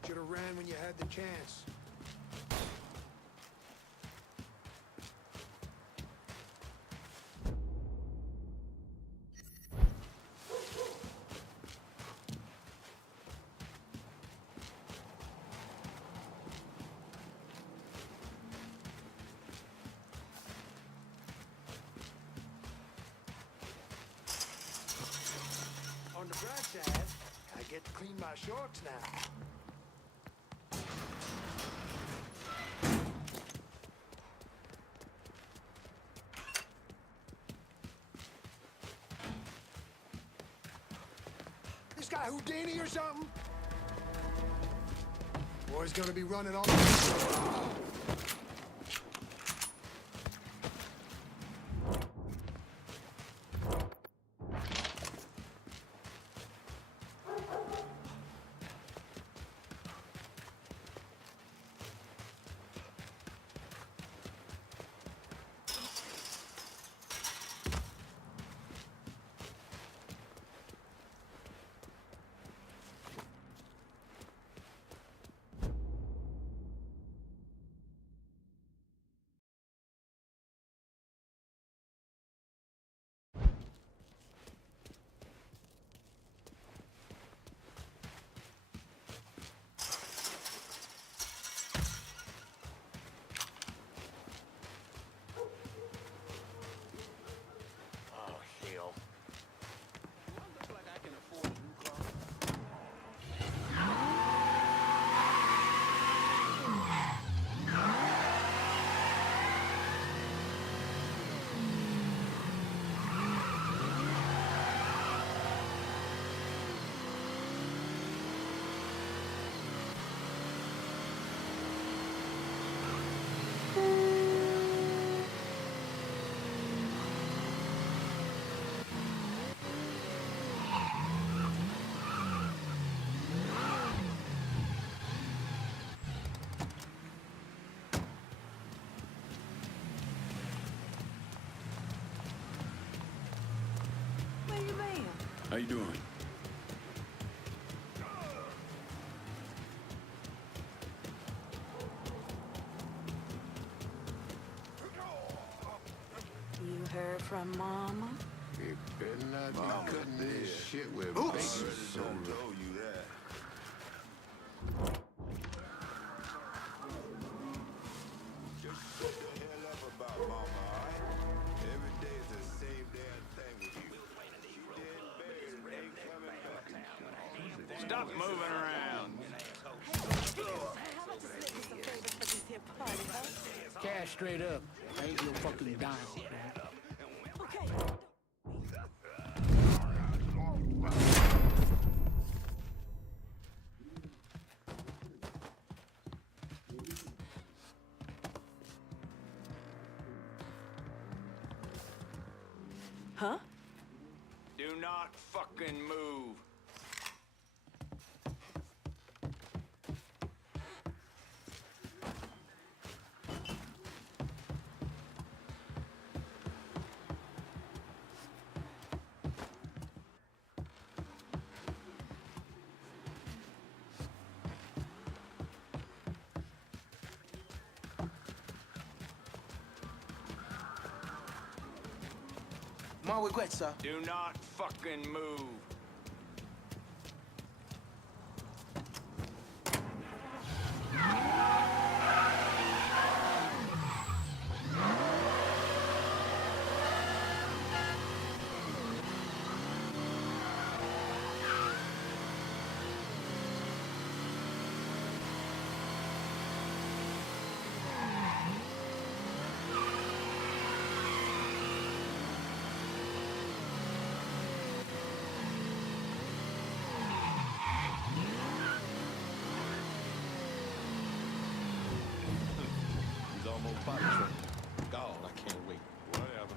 Should've ran when you had the chance. On the bright side, I get to clean my shorts now. This guy Houdini or something? Boy's gonna be running all. How you doing? You heard from Mama? You better not be cutting this shit with Oops. baby Don't soda. told you that. Just shut the hell up about Mama, alright? Every day is the same damn thing with you. She dead buried and ain't coming back. Stop moving around. Cash straight up. I ain't no fucking dime. Huh? Do not fucking move. My regret, sir. Do not fucking move. spot check. God, I can't wait. Whatever.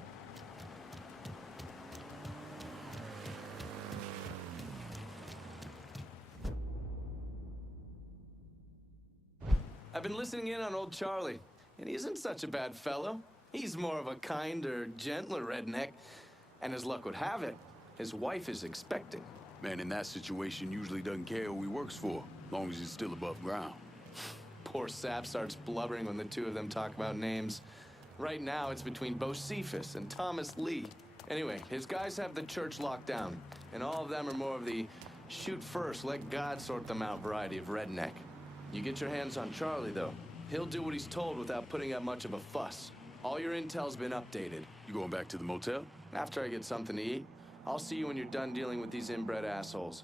I've been listening in on old Charlie, and he isn't such a bad fellow. He's more of a kinder, gentler redneck, and as luck would have it, his wife is expecting. Man in that situation usually doesn't care who he works for, as long as he's still above ground. Poor Sap starts blubbering when the two of them talk about names. Right now, it's between Bocephus and Thomas Lee. Anyway, his guys have the church locked down, and all of them are more of the shoot first, let God sort them out variety of redneck. You get your hands on Charlie, though. He'll do what he's told without putting up much of a fuss. All your intel's been updated. You going back to the motel? After I get something to eat. I'll see you when you're done dealing with these inbred assholes.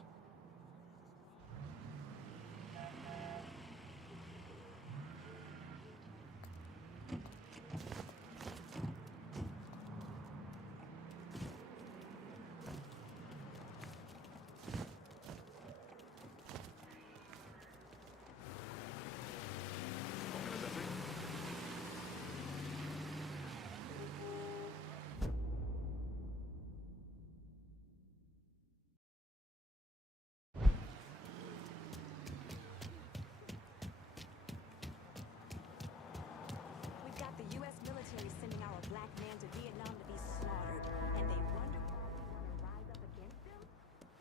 We've got the U.S. military sending our black man to Vietnam to be slaughtered, and they wonder why we want to rise up against them?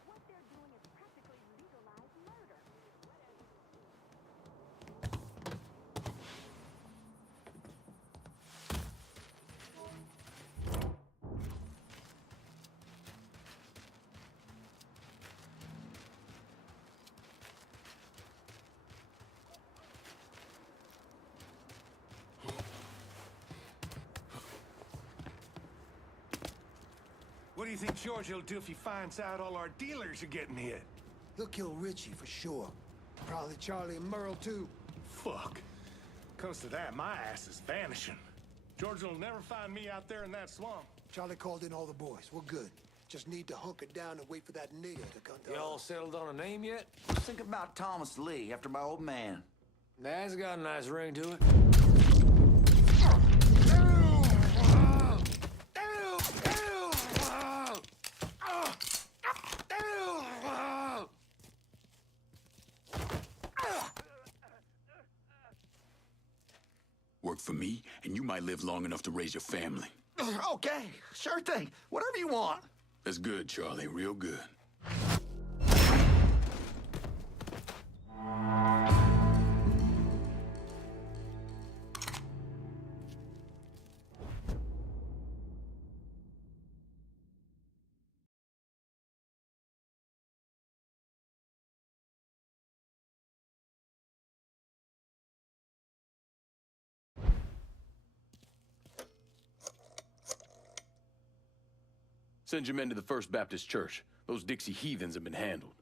What they're doing is practically legalized murder. What do you think George will do if he finds out all our dealers are getting hit? He'll kill Richie for sure. Probably Charlie and Merl too. Fuck. Comes to that, my ass is vanishing. George will never find me out there in that swamp. Charlie called in all the boys. We're good. Just need to hunker down and wait for that nigger to come down. You all settled on a name yet? I was thinking about Thomas Lee, after my old man. That's got a nice ring to it. Work for me, and you might live long enough to raise your family. Okay, sure thing. Whatever you want. That's good, Charlie. Real good. Send your men to the First Baptist Church. Those Dixie heathens have been handled.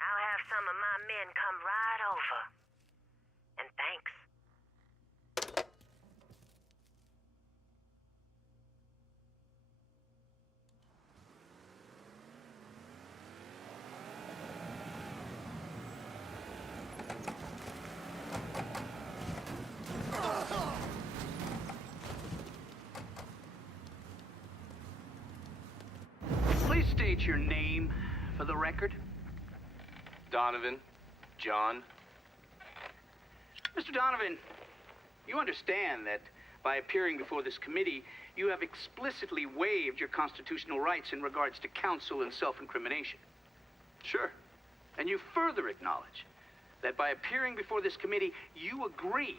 I'll have some of my men come right over. And thanks. Please state your name for the record. Donovan, John. Mr. Donovan, you understand that by appearing before this committee, you have explicitly waived your constitutional rights in regards to counsel and self-incrimination. Sure. And you further acknowledge that by appearing before this committee, you agree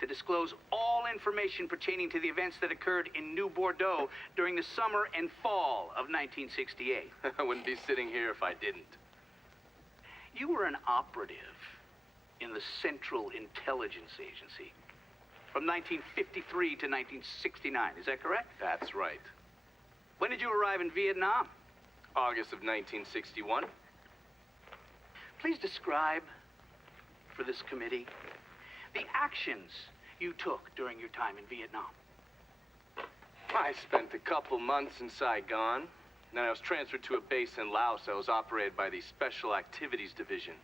to disclose all information pertaining to the events that occurred in New Bordeaux during the summer and fall of 1968. I wouldn't be sitting here if I didn't. You were an operative in the Central Intelligence Agency from 1953 to 1969, is that correct? That's right. When did you arrive in Vietnam? August of 1961. Please describe for this committee the actions you took during your time in Vietnam. I spent a couple months in Saigon. Then I was transferred to a base in Laos that was operated by the Special Activities Division.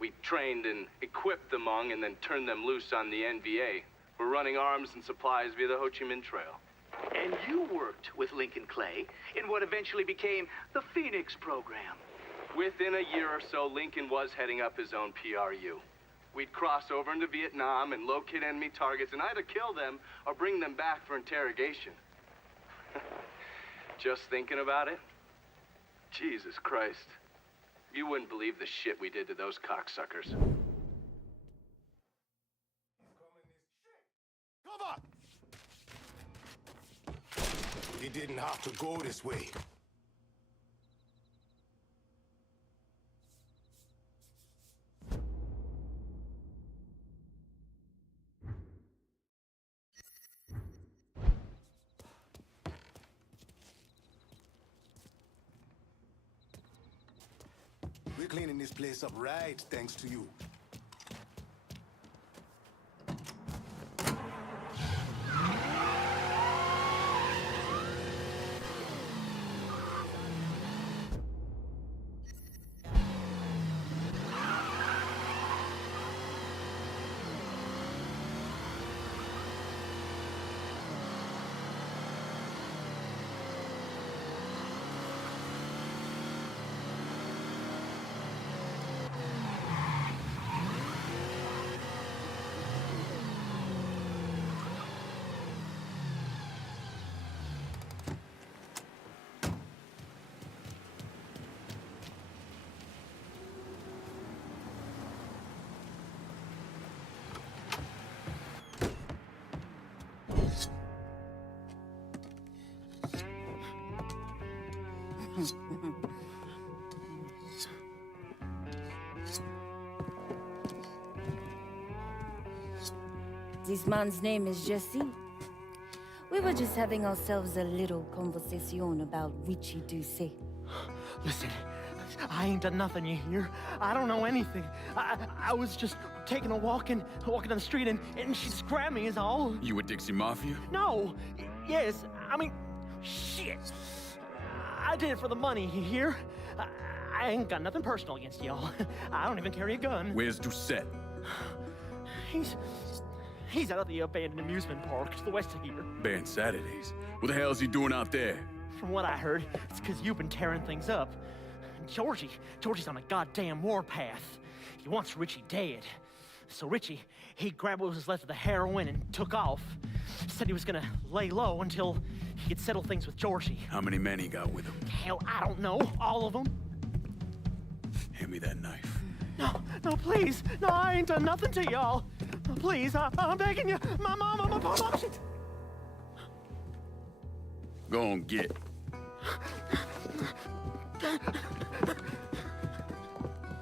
We trained and equipped the Hmong and then turned them loose on the NVA, We're running arms and supplies via the Ho Chi Minh Trail. And you worked with Lincoln Clay in what eventually became the Phoenix program. Within a year or so, Lincoln was heading up his own PRU. We'd cross over into Vietnam and locate enemy targets and either kill them or bring them back for interrogation. Just thinking about it? Jesus Christ. You wouldn't believe the shit we did to those cocksuckers. Cover! It didn't have to go this way. We're cleaning this place up right, thanks to you. This man's name is Jesse. We were just having ourselves a little conversation about Richie Doucet. Listen, I ain't done nothing, you hear? I don't know anything. I was just taking a walking down the street and she just grabbed me is all. You with Dixie Mafia? No. Yes, I mean, shit. I did it for the money, you hear? I ain't got nothing personal against y'all. I don't even carry a gun. Where's Doucet? He's out at the abandoned amusement park to the west of here. Banned Saturdays. What the hell's he doing out there? From what I heard, it's because you've been tearing things up. Georgie's on a goddamn warpath. He wants Richie dead. So Richie, he grabbed what was left of the heroin and took off. Said he was gonna lay low until he could settle things with Georgie. How many men he got with him? Hell, I don't know. All of them. Hand me that knife. No, please. No, I ain't done nothing to y'all. Please, I'm begging you. My mom, shit. Go on, get.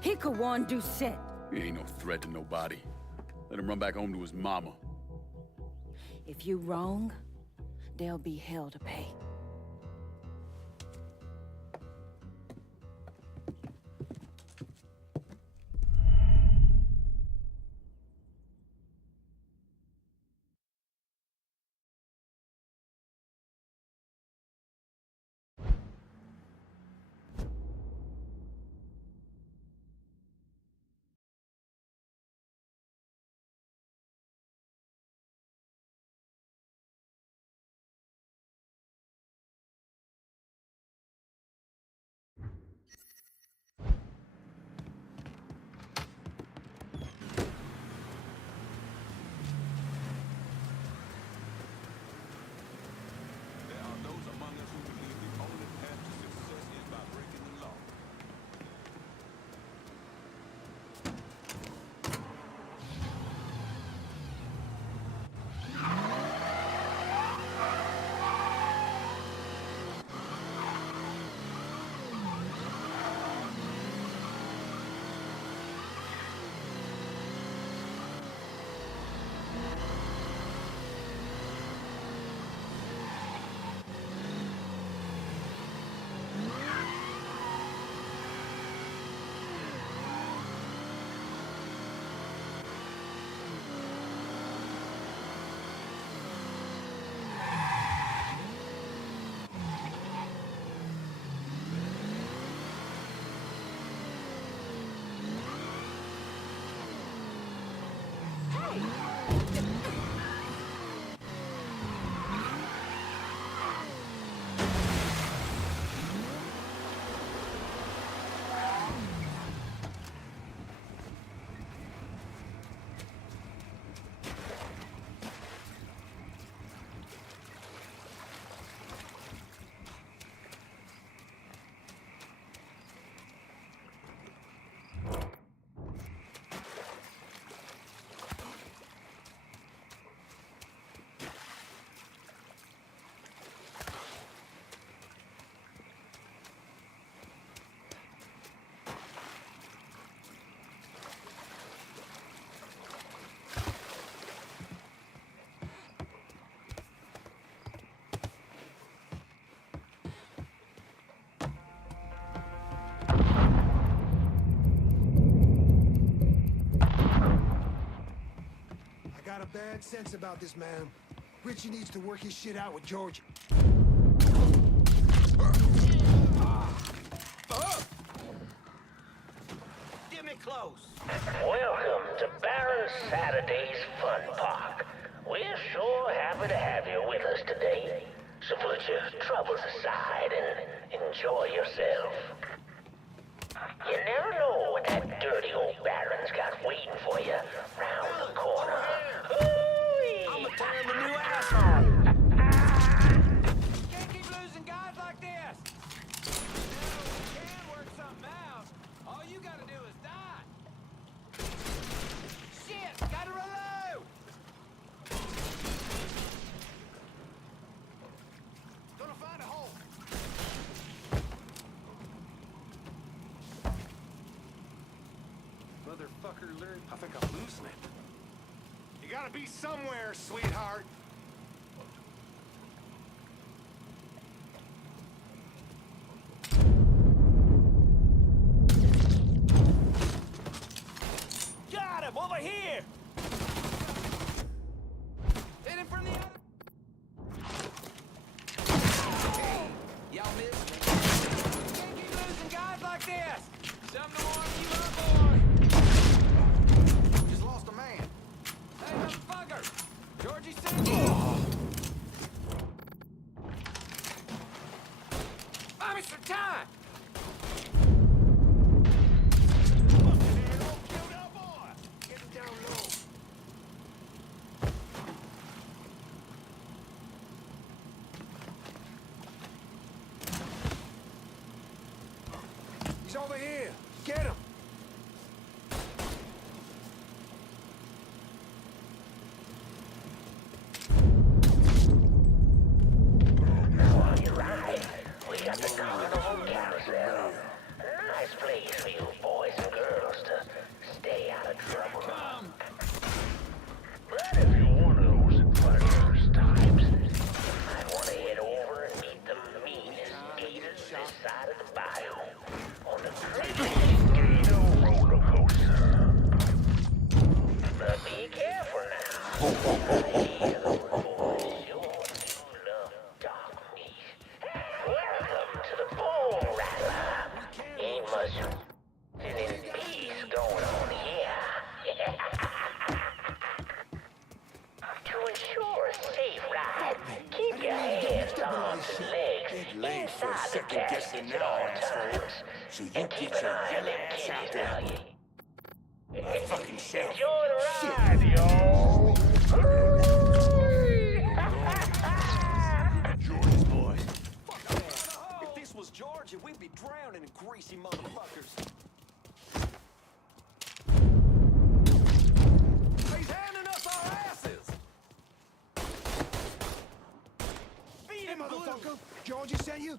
He could warn Doucet. He ain't no threat to nobody. Let him run back home to his mama. If you wrong, there'll be hell to pay. make sense about this, man. Richie needs to work his shit out with George. Get me close. Welcome to Baron Saturday's Fun Park. We're sure happy to have you with us today. So put your troubles aside and enjoy yourself. You never know what that dirty old Baron's got waiting for you round the corner. I'm a terrible new asshole. Can't keep losing guys like this. Now we can work something out. All you gotta do is die. Shit, gotta reload. Gonna find a hole. Motherfucker learned. I think I'm losing it. You gotta be somewhere, sweetheart. Got him over here. Hit him from the other. Hey, y'all missed me. Can't keep losing guys like this. Something to warm you up, boy. Just lost a man. Hey, motherfucker! Georgie sent you! Buy me some time! Getting down low. He's over here. Get him. On your right, we got the Carnival Carousel. Nice place for you boys and girls to stay out of trouble. But if you're one of those adventurous types, I'd want to head over and meet the meanest gators this side of the bayou on the crazy Gator roller coaster. But be careful now. These are the boys you'll love dark meat. Welcome to the Bone Rattler. Ain't much in peace going on here. To ensure a safe ride, keep your hands, arms, and legs inside the caskets at all times. And keep an eye on them kitties now. Enjoy the ride, y'all! George's boys. Fuck that. If this was Georgia, we'd be drowning in greasy motherfuckers. He's handing us our asses! Feed Hey, him, motherfucker. Georgie sent you?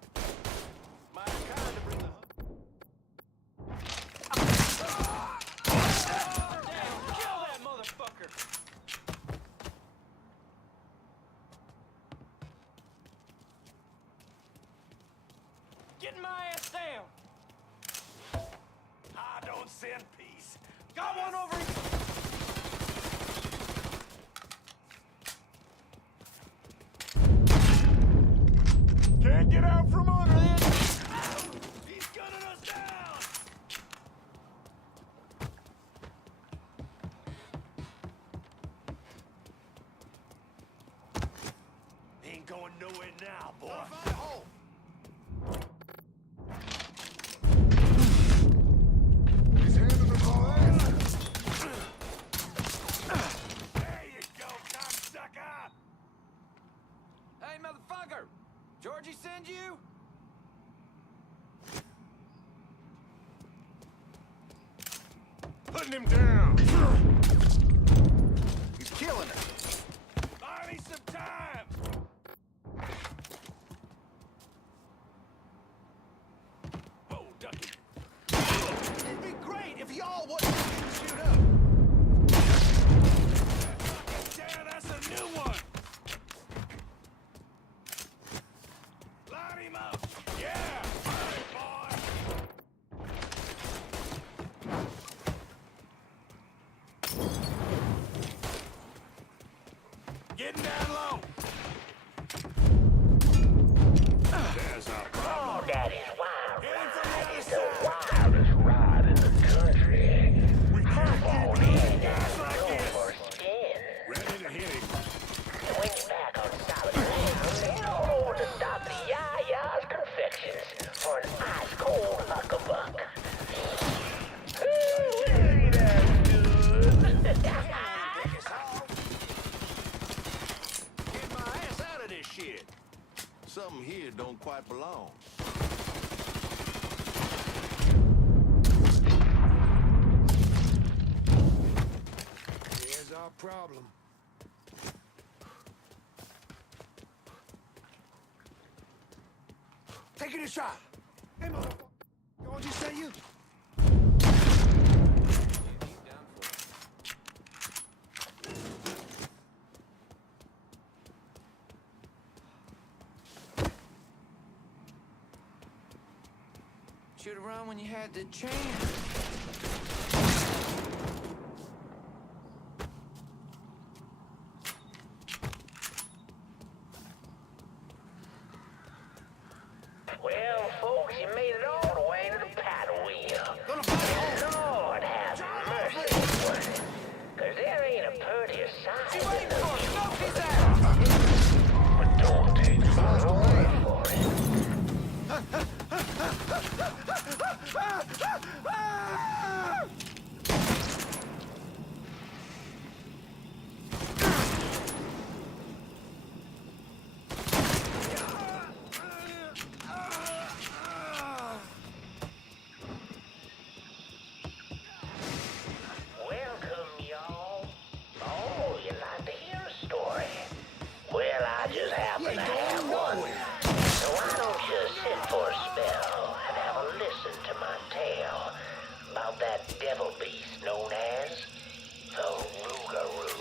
My kind to bring the... Kill that motherfucker! Getting my ass down! I don't send peace. Got one over here! Can't get out from under this! He's gunning us down! Ain't going nowhere now, boy. Find a hole. He's handing us our ass. There you go, cocksucker! Hey, motherfucker! Georgie send you? Putting him down. He's killing us. Buy me some time! Whoa, ducky. It'd be great if y'all wouldn't shoot up. Fucking that's a new one! Line him up! Yeah! Hey, boy! something here don't quite belong. Here's our problem. Taking a shot. Hey, motherfucker. What'd you say, you? Should've run when you had the chance. Well, folks, you made it all the way to the paddle wheel. And Lord have mercy, cause there ain't a prettier sight than the but don't take my word for it. Welcome, y'all. Oh, you like to hear a story? Well, I just happen to have one. So why don't you sit for a spell and have a listen to my tale about that devil beast known as the Rougarou.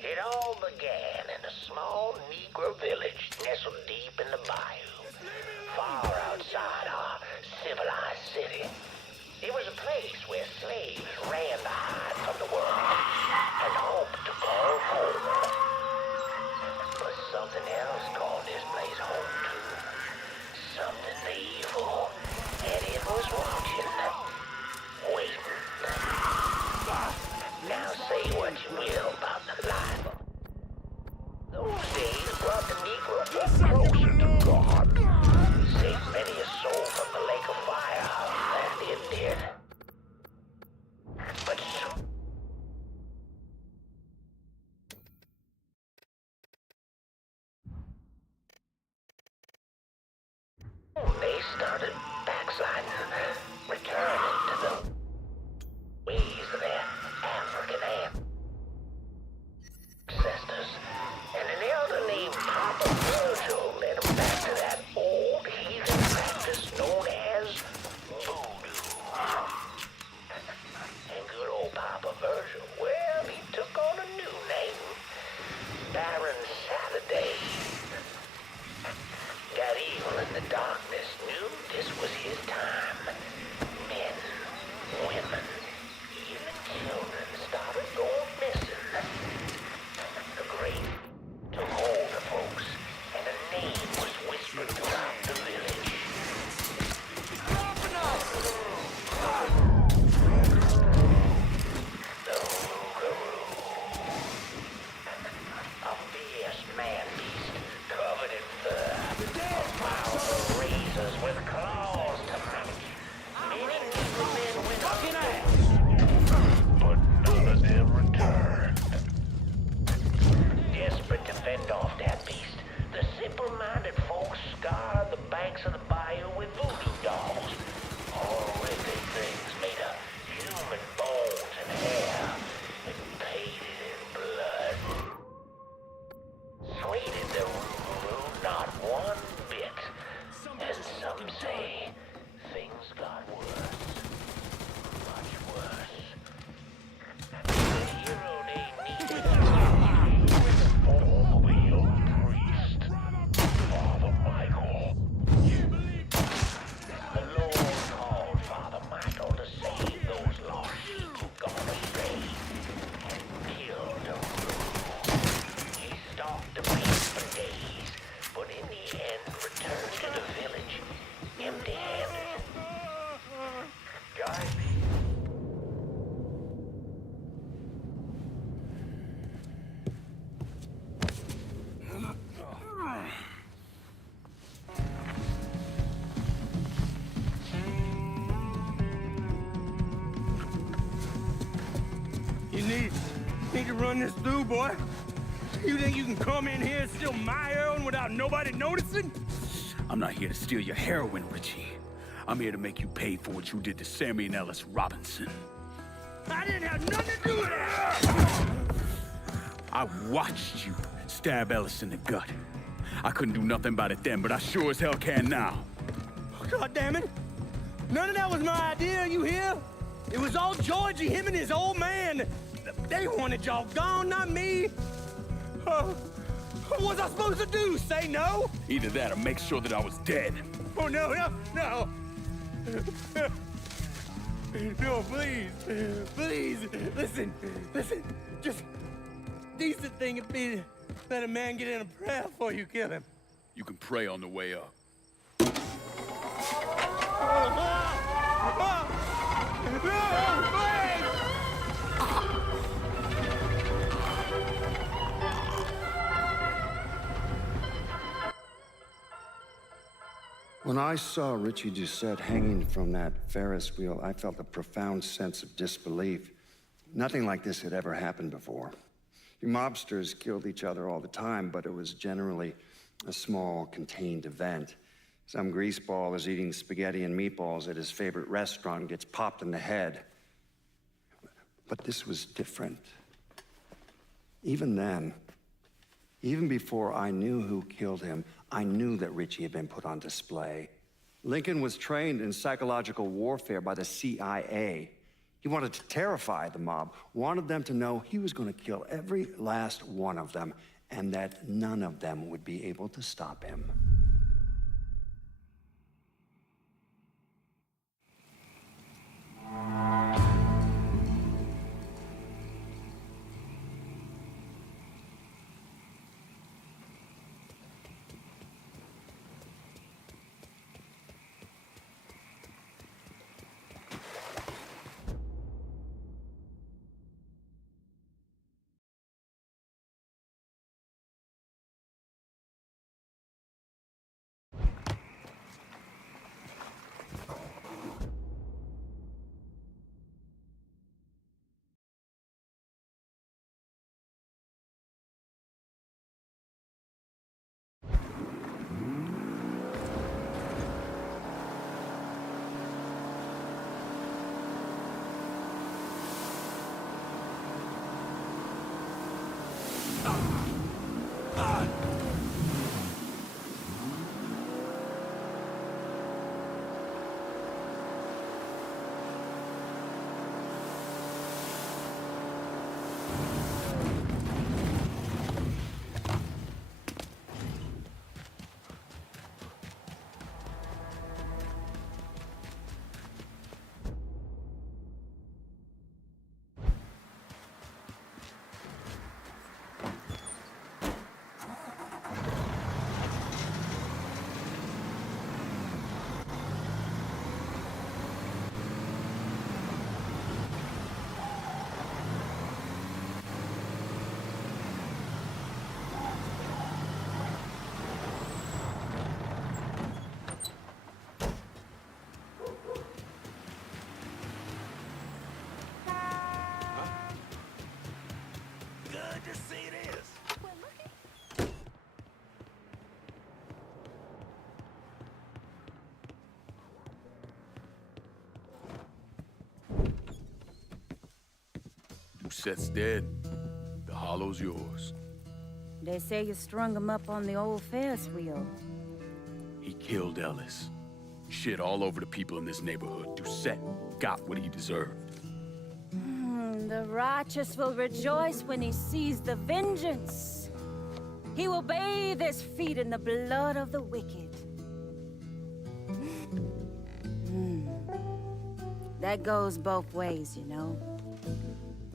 It all began in a small Negro village nestled deep in the bayou, far outside our civilized city. It was a place where slaves ran to hide from the world and hoped to call home. But something else called this place home too. Something evil. And it was watching. Waiting. Now say what you will about the life of those days brought the Negro closer to God. Saved many a soul from the lake of fire, that it did. But soon they started backsliding, returning to the ways of their African ancestors. And an elder named Papa Virgil led them back to that old heathen practice known as voodoo. And good old Papa Virgil, well, he took on a new name, Baron Saturday. Got evil in the darkness, knew this was his time. Men, women, even children started going missing. The grave took hold of folks, and a name was whispered throughout the village. The Rougarou. A fierce man-beast covered in fur. Powerful razors with claws to match. Many Negro men went up, but none of them returned. Desperate to fend off that beast, the simple-minded folks scoured the banks of the bayou with voodoo dolls. All wicked things made of human bones and hair, and painted in blood. Sweated the Rougarou not one bit. And some say things got worse. Much worse. The hero they needed all the old priest, Father Michael. The Lord called Father Michael to save those lost sheep who'd gone astray and killed the Rougarou. He stalked the beast for days, but in the end returned to the village empty-handed. Guys, you need to run this through, boy. You think you can come in here and steal my heroin without nobody noticing? I'm not here to steal your heroin, Richie. I'm here to make you pay for what you did to Sammy and Ellis Robinson. I didn't have nothing to do with that! I watched you stab Ellis in the gut. I couldn't do nothing about it then, but I sure as hell can now. God damn it! None of that was my idea, you hear? It was all Georgie, him and his old man. They wanted y'all gone, not me. What was I supposed to do? Say no? Either that or make sure that I was dead. Oh, no. No, please. Please, listen. Just decent thing would be to let a man get in a prayer before you kill him. You can pray on the way up. When I saw Richie Doucette hanging from that Ferris wheel, I felt a profound sense of disbelief. Nothing like this had ever happened before. You mobsters killed each other all the time, but it was generally a small, contained event. Some greaseball is eating spaghetti and meatballs at his favorite restaurant and gets popped in the head. But this was different. Even then, even before I knew who killed him, I knew that Richie had been put on display. Lincoln was trained in psychological warfare by the CIA. He wanted to terrify the mob, wanted them to know he was going to kill every last one of them, and that none of them would be able to stop him. Doucette's dead. The hollow's yours. They say you strung him up on the old Ferris wheel. He killed Ellis. Shit all over the people in this neighborhood. Doucette got what he deserved. The righteous will rejoice when he sees the vengeance. He will bathe his feet in the blood of the wicked. That goes both ways, you know.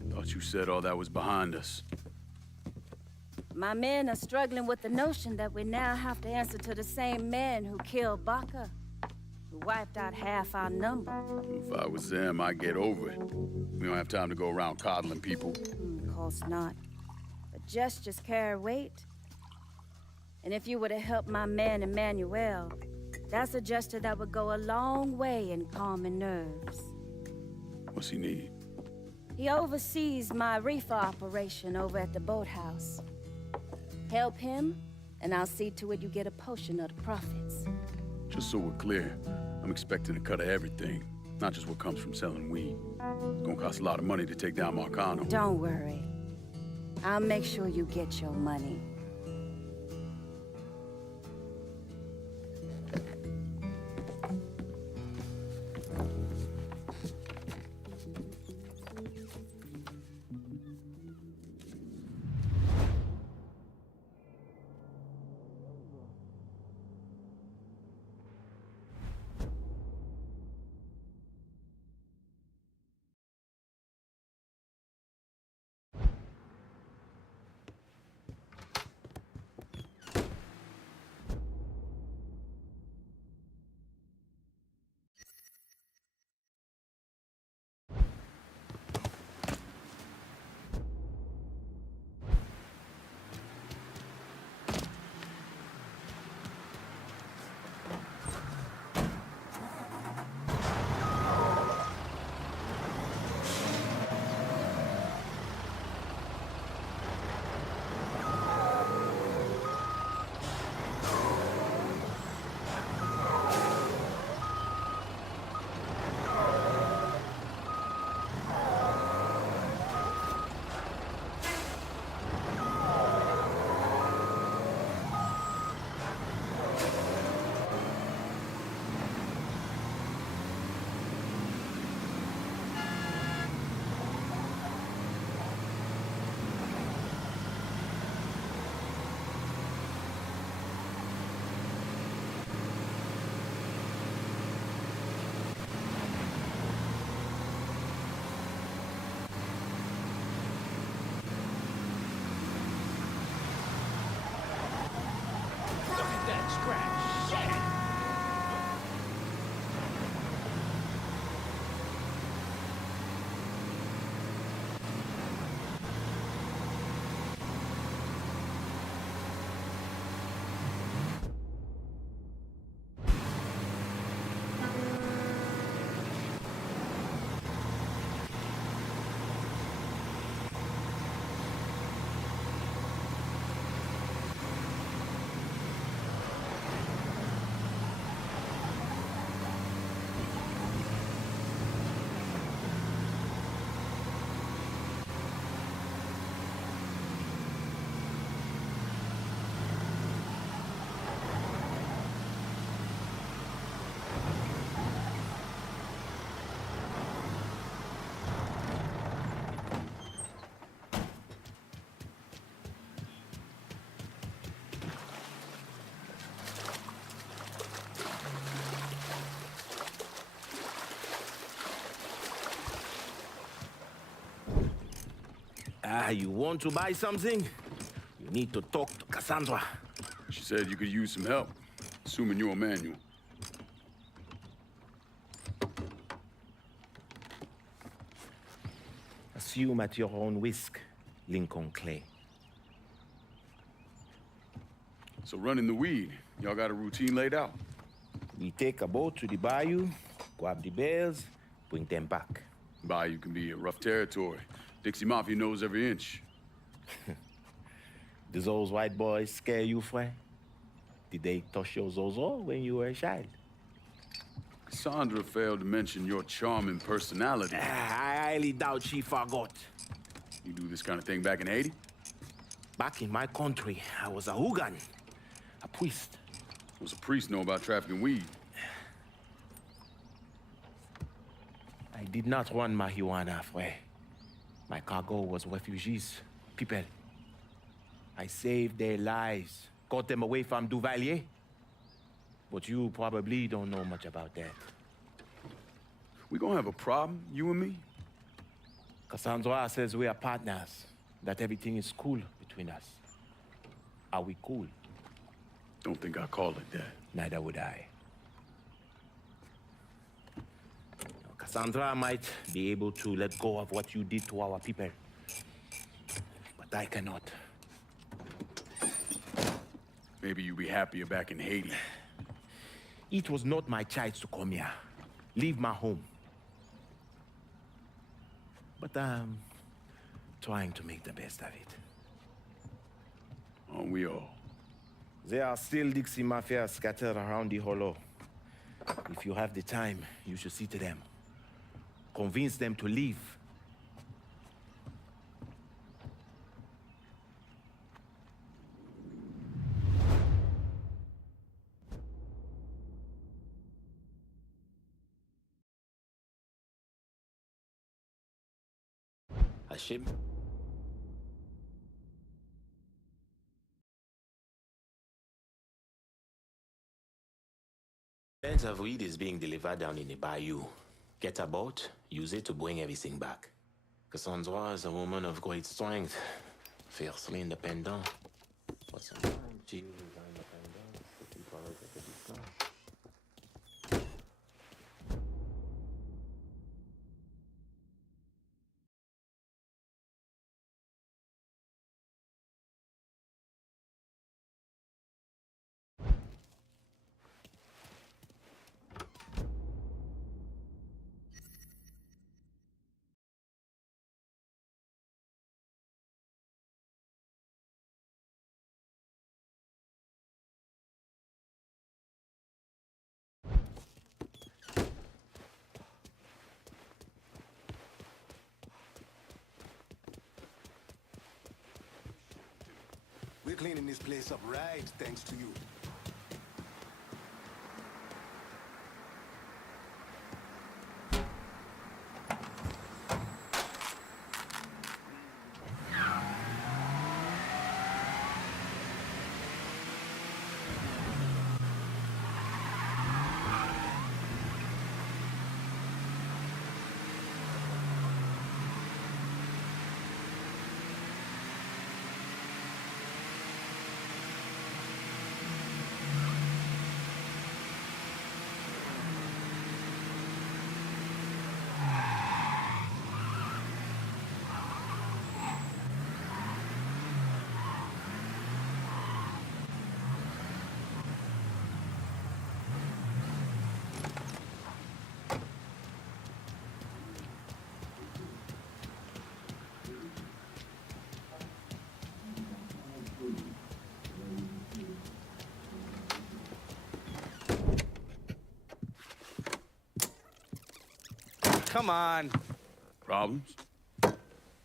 Thought you said all that was behind us. My men are struggling with the notion that we now have to answer to the same men who killed Baca, who wiped out half our number. If I was them, I'd get over it. We don't have time to go around coddling people. Of course not. But gestures carry weight. And if you were to help my man Emmanuel, that's a gesture that would go a long way in calming nerves. What's he need? He oversees my reefer operation over at the boathouse. Help him, and I'll see to it you get a portion of the profits. Just so we're clear, I'm expecting a cut of everything, not just what comes from selling weed. It's gonna cost a lot of money to take down Marcano. Don't worry. I'll make sure you get your money. You want to buy something? You need to talk to Cassandra. She said you could use some help, assuming you're Emmanuel. Assume at your own risk, Lincoln Clay. So running the weed, y'all got a routine laid out? We take a boat to the bayou, grab the bales, bring them back. Bayou can be a rough territory. Dixie Mafia knows every inch. Do those white boys scare you, Fred? Did they touch your zozo when you were a child? Cassandra failed to mention your charming personality. I highly doubt she forgot. You do this kind of thing back in Haiti? Back in my country, I was a hooligan, a priest. What's a priest know about trafficking weed? I did not run marijuana, Fred. My cargo was refugees, people. I saved their lives, got them away from Duvalier. But you probably don't know much about that. We gonna have a problem, you and me? Cassandra says we are partners, that everything is cool between us. Are we cool? Don't think I call it that. Neither would I. Cassandra might be able to let go of what you did to our people. But I cannot. Maybe you'd be happier back in Haiti. It was not my choice to come here. Leave my home. But I'm trying to make the best of it. we all? There are still Dixie Mafia scattered around the hollow. If you have the time, you should see to them. Convince them to leave. Hashim? Bales of weed is being delivered down in the bayou. Get a boat, use it to bring everything back. Cassandra is a woman of great strength, fiercely independent. But sometimes she is independent, but people are at a distance. We're cleaning this place up right, thanks to you. Come on. Problems?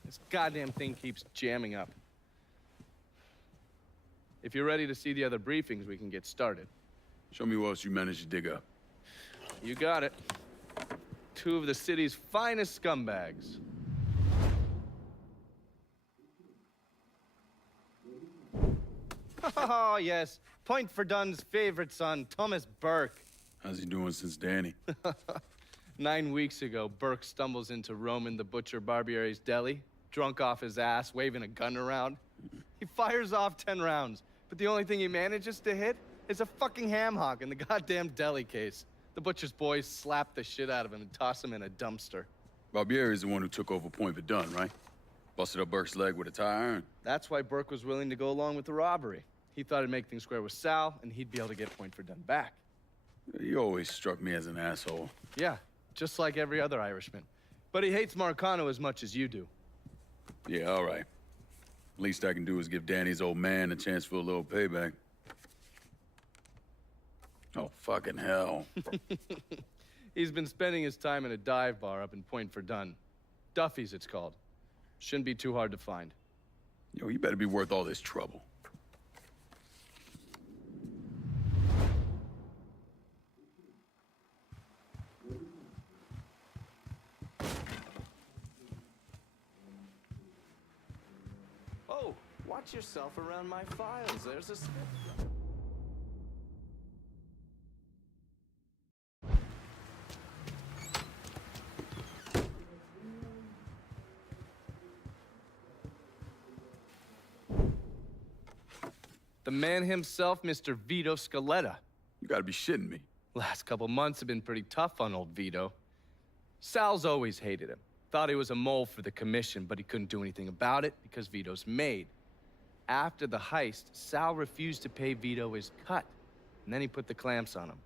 This goddamn thing keeps jamming up. If you're ready to see the other briefings, we can get started. Show me what else you managed to dig up. You got it. Two of the city's finest scumbags. Oh, yes. Point for Dunn's favorite son, Thomas Burke. How's he doing since Danny? 9 weeks ago, Burke stumbles into Roman the Butcher Barbiere's deli, drunk off his ass, waving a gun around. He fires off 10 rounds, but the only thing he manages to hit is a fucking ham hock in the goddamn deli case. The butcher's boys slap the shit out of him and toss him in a dumpster. Barbieri is the one who took over Point Verdun, right? Busted up Burke's leg with a tire iron. That's why Burke was willing to go along with the robbery. He thought it'd make things square with Sal, and he'd be able to get Point Verdun back. You always struck me as an asshole. Yeah, just like every other Irishman. But he hates Marcano as much as you do. Yeah, all right. Least I can do is give Danny's old man a chance for a little payback. Oh, fucking hell. He's been spending his time in a dive bar up in Point Verdun. Duffy's, it's called. Shouldn't be too hard to find. Yo, you better be worth all this trouble. Oh, watch yourself around my files. There's a slip. The man himself, Mr. Vito Scaletta. You gotta be shitting me. Last couple months have been pretty tough on old Vito. Sal's always hated him. Thought he was a mole for the commission, but he couldn't do anything about it because Vito's made. After the heist, Sal refused to pay Vito his cut, and then he put the clamps on him.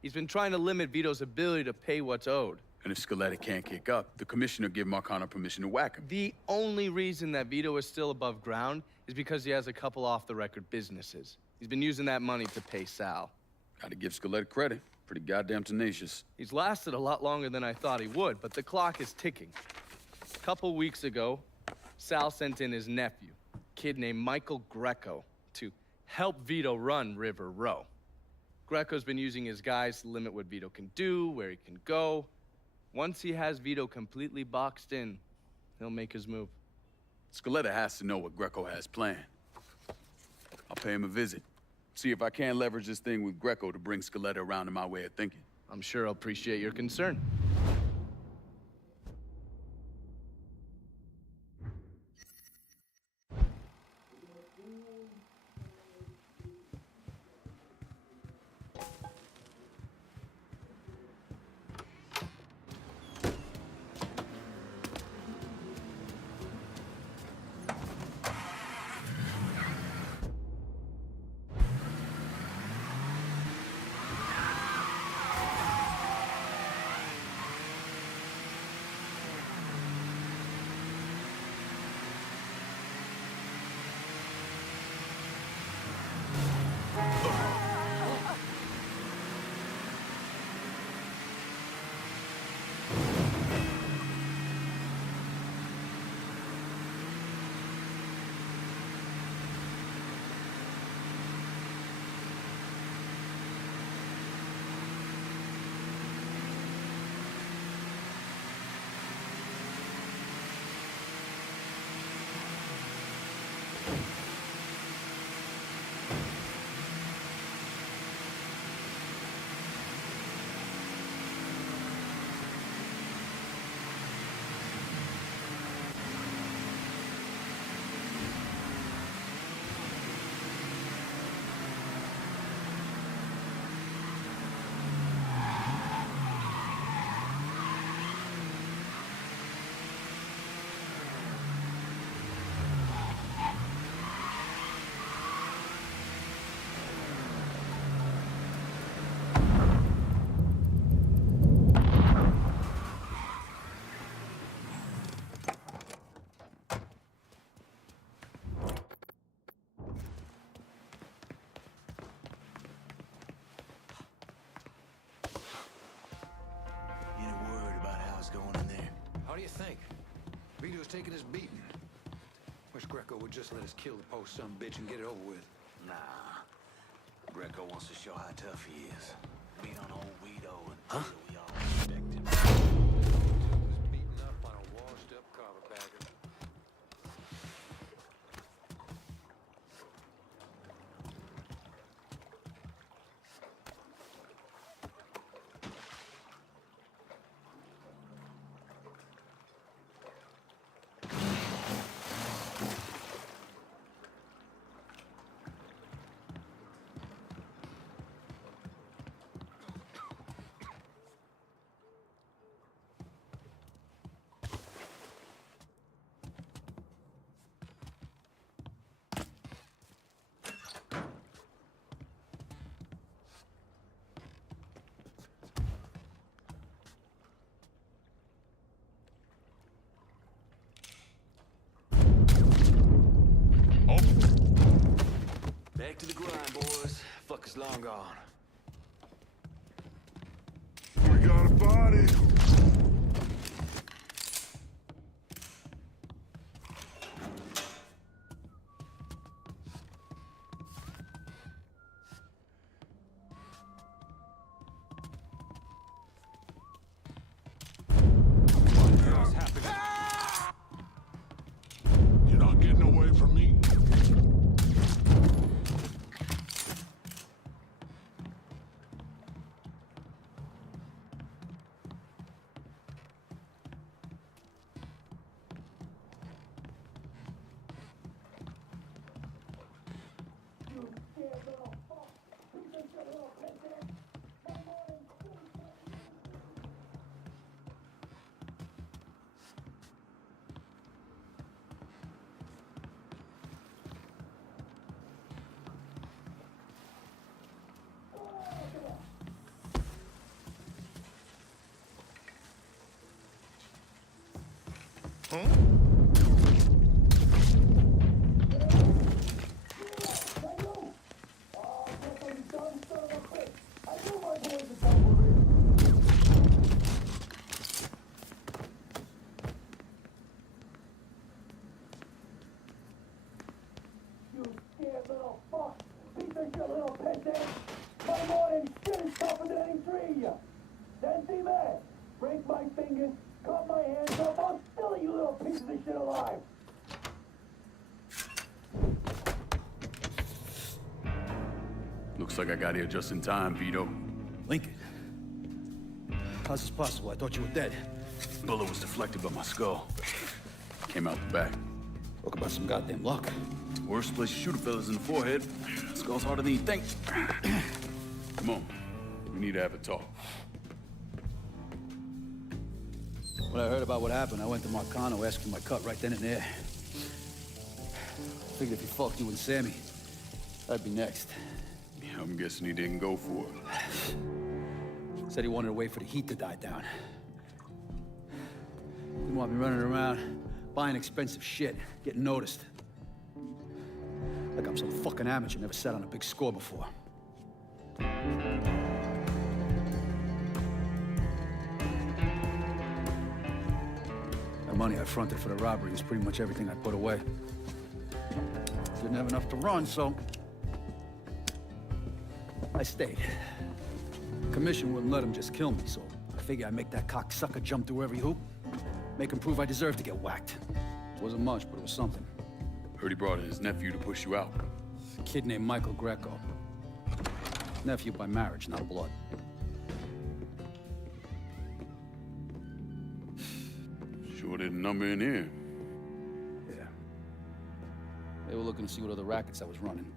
He's been trying to limit Vito's ability to pay what's owed. And if Scaletta can't kick up, the commissioner give Marcano permission to whack him. The only reason that Vito is still above ground is because he has a couple off-the-record businesses. He's been using that money to pay Sal. Gotta give Scaletta credit. Pretty goddamn tenacious. He's lasted a lot longer than I thought he would, but the clock is ticking. A couple weeks ago, Sal sent in his nephew, a kid named Michael Greco, to help Vito run River Row. Greco's been using his guys to limit what Vito can do, where he can go. Once he has Vito completely boxed in, he'll make his move. Scaletta has to know what Greco has planned. I'll pay him a visit. See if I can't leverage this thing with Greco to bring Scaletta around to my way of thinking. I'm sure he'll appreciate your concern. How do you think? Vito's taking his beating. Wish Greco would just let us kill the post son bitch and get it over with. Nah. Greco wants to show how tough he is. Beat on old Vito and we all respect him. Was beaten up on a washed-up carpetbagger. Back to the grind, boys. Fucker's long gone. We got a body. What's happening? You're not getting away from me. You scared little fuck! Piece of shit, little peasant! My morning skin is tougher than any tree! Then see that? Break my fingers, cut my hands off, I'll still eat you little pieces of shit alive! Looks like I got here just in time, Vito. Lincoln. How's this possible? I thought you were dead. Bullet was deflected by my skull. Came out the back. Talk about some goddamn luck. Worst place to shoot a fella's in the forehead. Skull's harder than you think. Come on. We need to have a talk. When I heard about what happened, I went to Marcano, asked for my cut right then and there. Figured if he fucked you and Sammy, I'd be next. Yeah, I'm guessing he didn't go for it. Said he wanted to wait for the heat to die down. Didn't want me running around, buying expensive shit, getting noticed. Like I'm some fucking amateur, never sat on a big score before. The money I fronted for the robbery was pretty much everything I put away. Didn't have enough to run, so I stayed. Commission wouldn't let him just kill me, so I figured I'd make that cocksucker jump through every hoop. Make him prove I deserve to get whacked. Wasn't much, but it was something. Heard he brought in his nephew to push you out. A kid named Michael Greco. Nephew by marriage, not blood. Sure didn't number in here. Yeah. They were looking to see what other rackets I was running.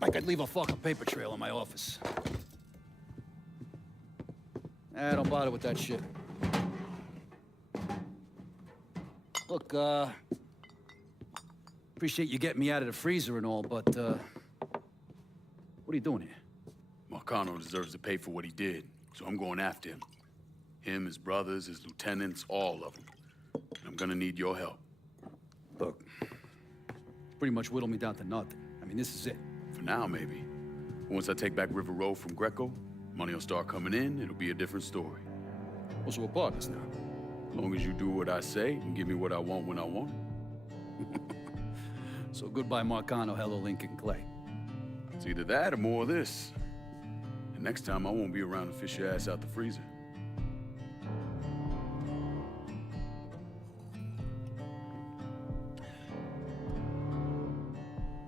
Like I'd leave a fucking paper trail in my office. Don't bother with that shit. Look, appreciate you getting me out of the freezer and all, but, what are you doing here? Marcano deserves to pay for what he did, so I'm going after him. Him, his brothers, his lieutenants, all of them. And I'm gonna need your help. Look, pretty much whittled me down to nothing. I mean, this is it. For now, maybe. Once I take back River Road from Greco, money will start coming in, it'll be a different story. Well, so we're partners now. As long as you do what I say and give me what I want when I want it. So goodbye, Marcano, hello, Lincoln Clay. It's either that or more of this. And next time, I won't be around to fish your ass out the freezer.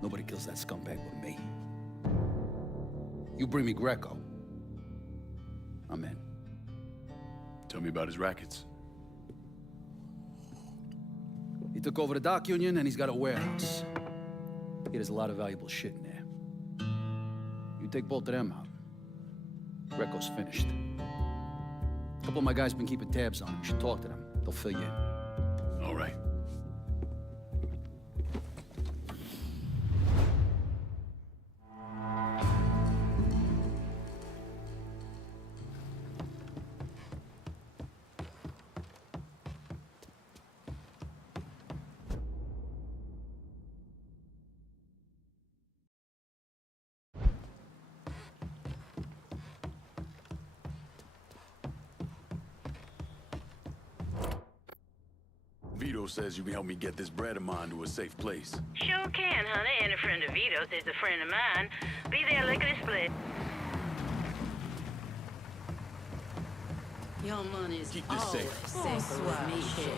Nobody kills that scumbag but me. You bring me Greco, I'm in. Tell me about his rackets. He took over the dock union and he's got a warehouse. There's a lot of valuable shit in there. You take both of them out, Greco's finished. A couple of my guys been keeping tabs on him. You should talk to them. They'll fill you in. All right. Vito says you can help me get this bread of mine to a safe place. Sure can, honey. And a friend of Vito's is a friend of mine. Be there lickety split. Your money's Keep this always safe. safer with me, kid.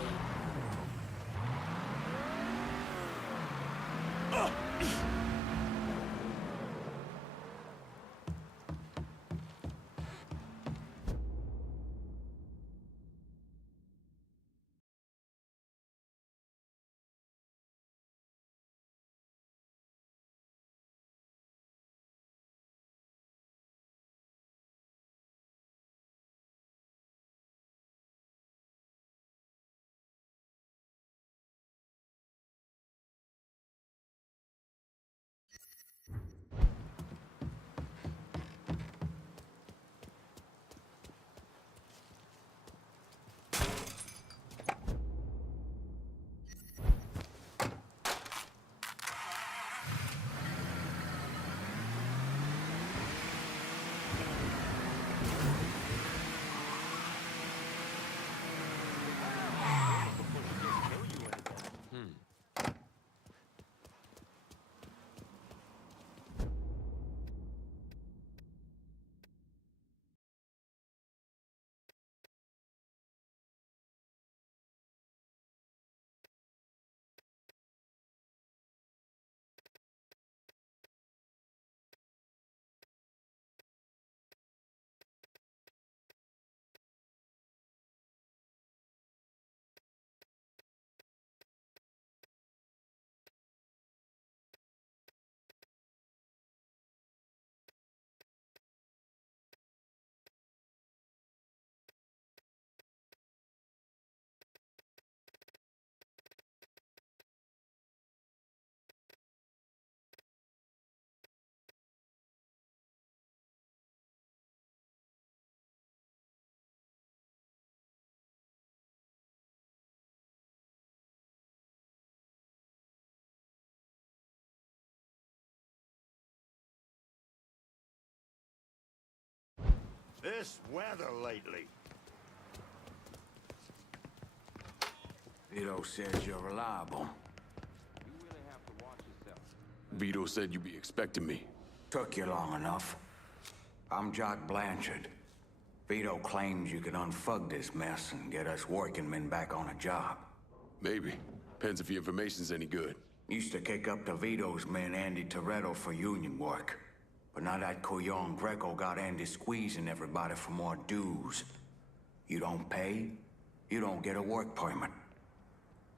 This weather lately. Vito says you're reliable. Vito said you'd be expecting me. Took you long enough. I'm Jock Blanchard. Vito claims you can unfug this mess and get us working men back on a job. Maybe. Depends if your information's any good. Used to kick up to Vito's man Andy Toretto for union work. But now that Couillon Greco got Andy squeezing everybody for more dues. You don't pay, you don't get a work permit.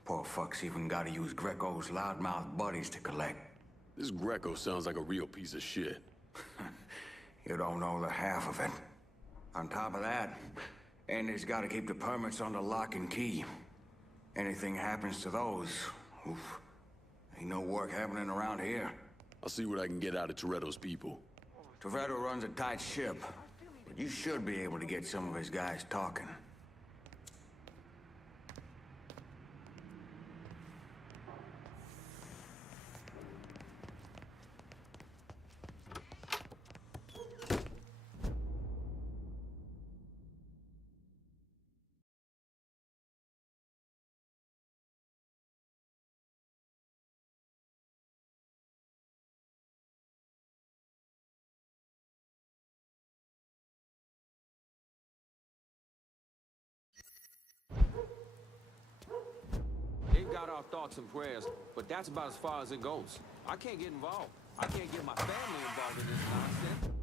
Poor fuck's even gotta use Greco's loudmouth buddies to collect. This Greco sounds like a real piece of shit. You don't know the half of it. On top of that, Andy's gotta keep the permits under lock and key. Anything happens to those, oof, ain't no work happening around here. I'll see what I can get out of Toretto's people. Toretto runs a tight ship, but you should be able to get some of his guys talking. They've got our thoughts and prayers, but that's about as far as it goes. I can't get involved. I can't get my family involved in this nonsense.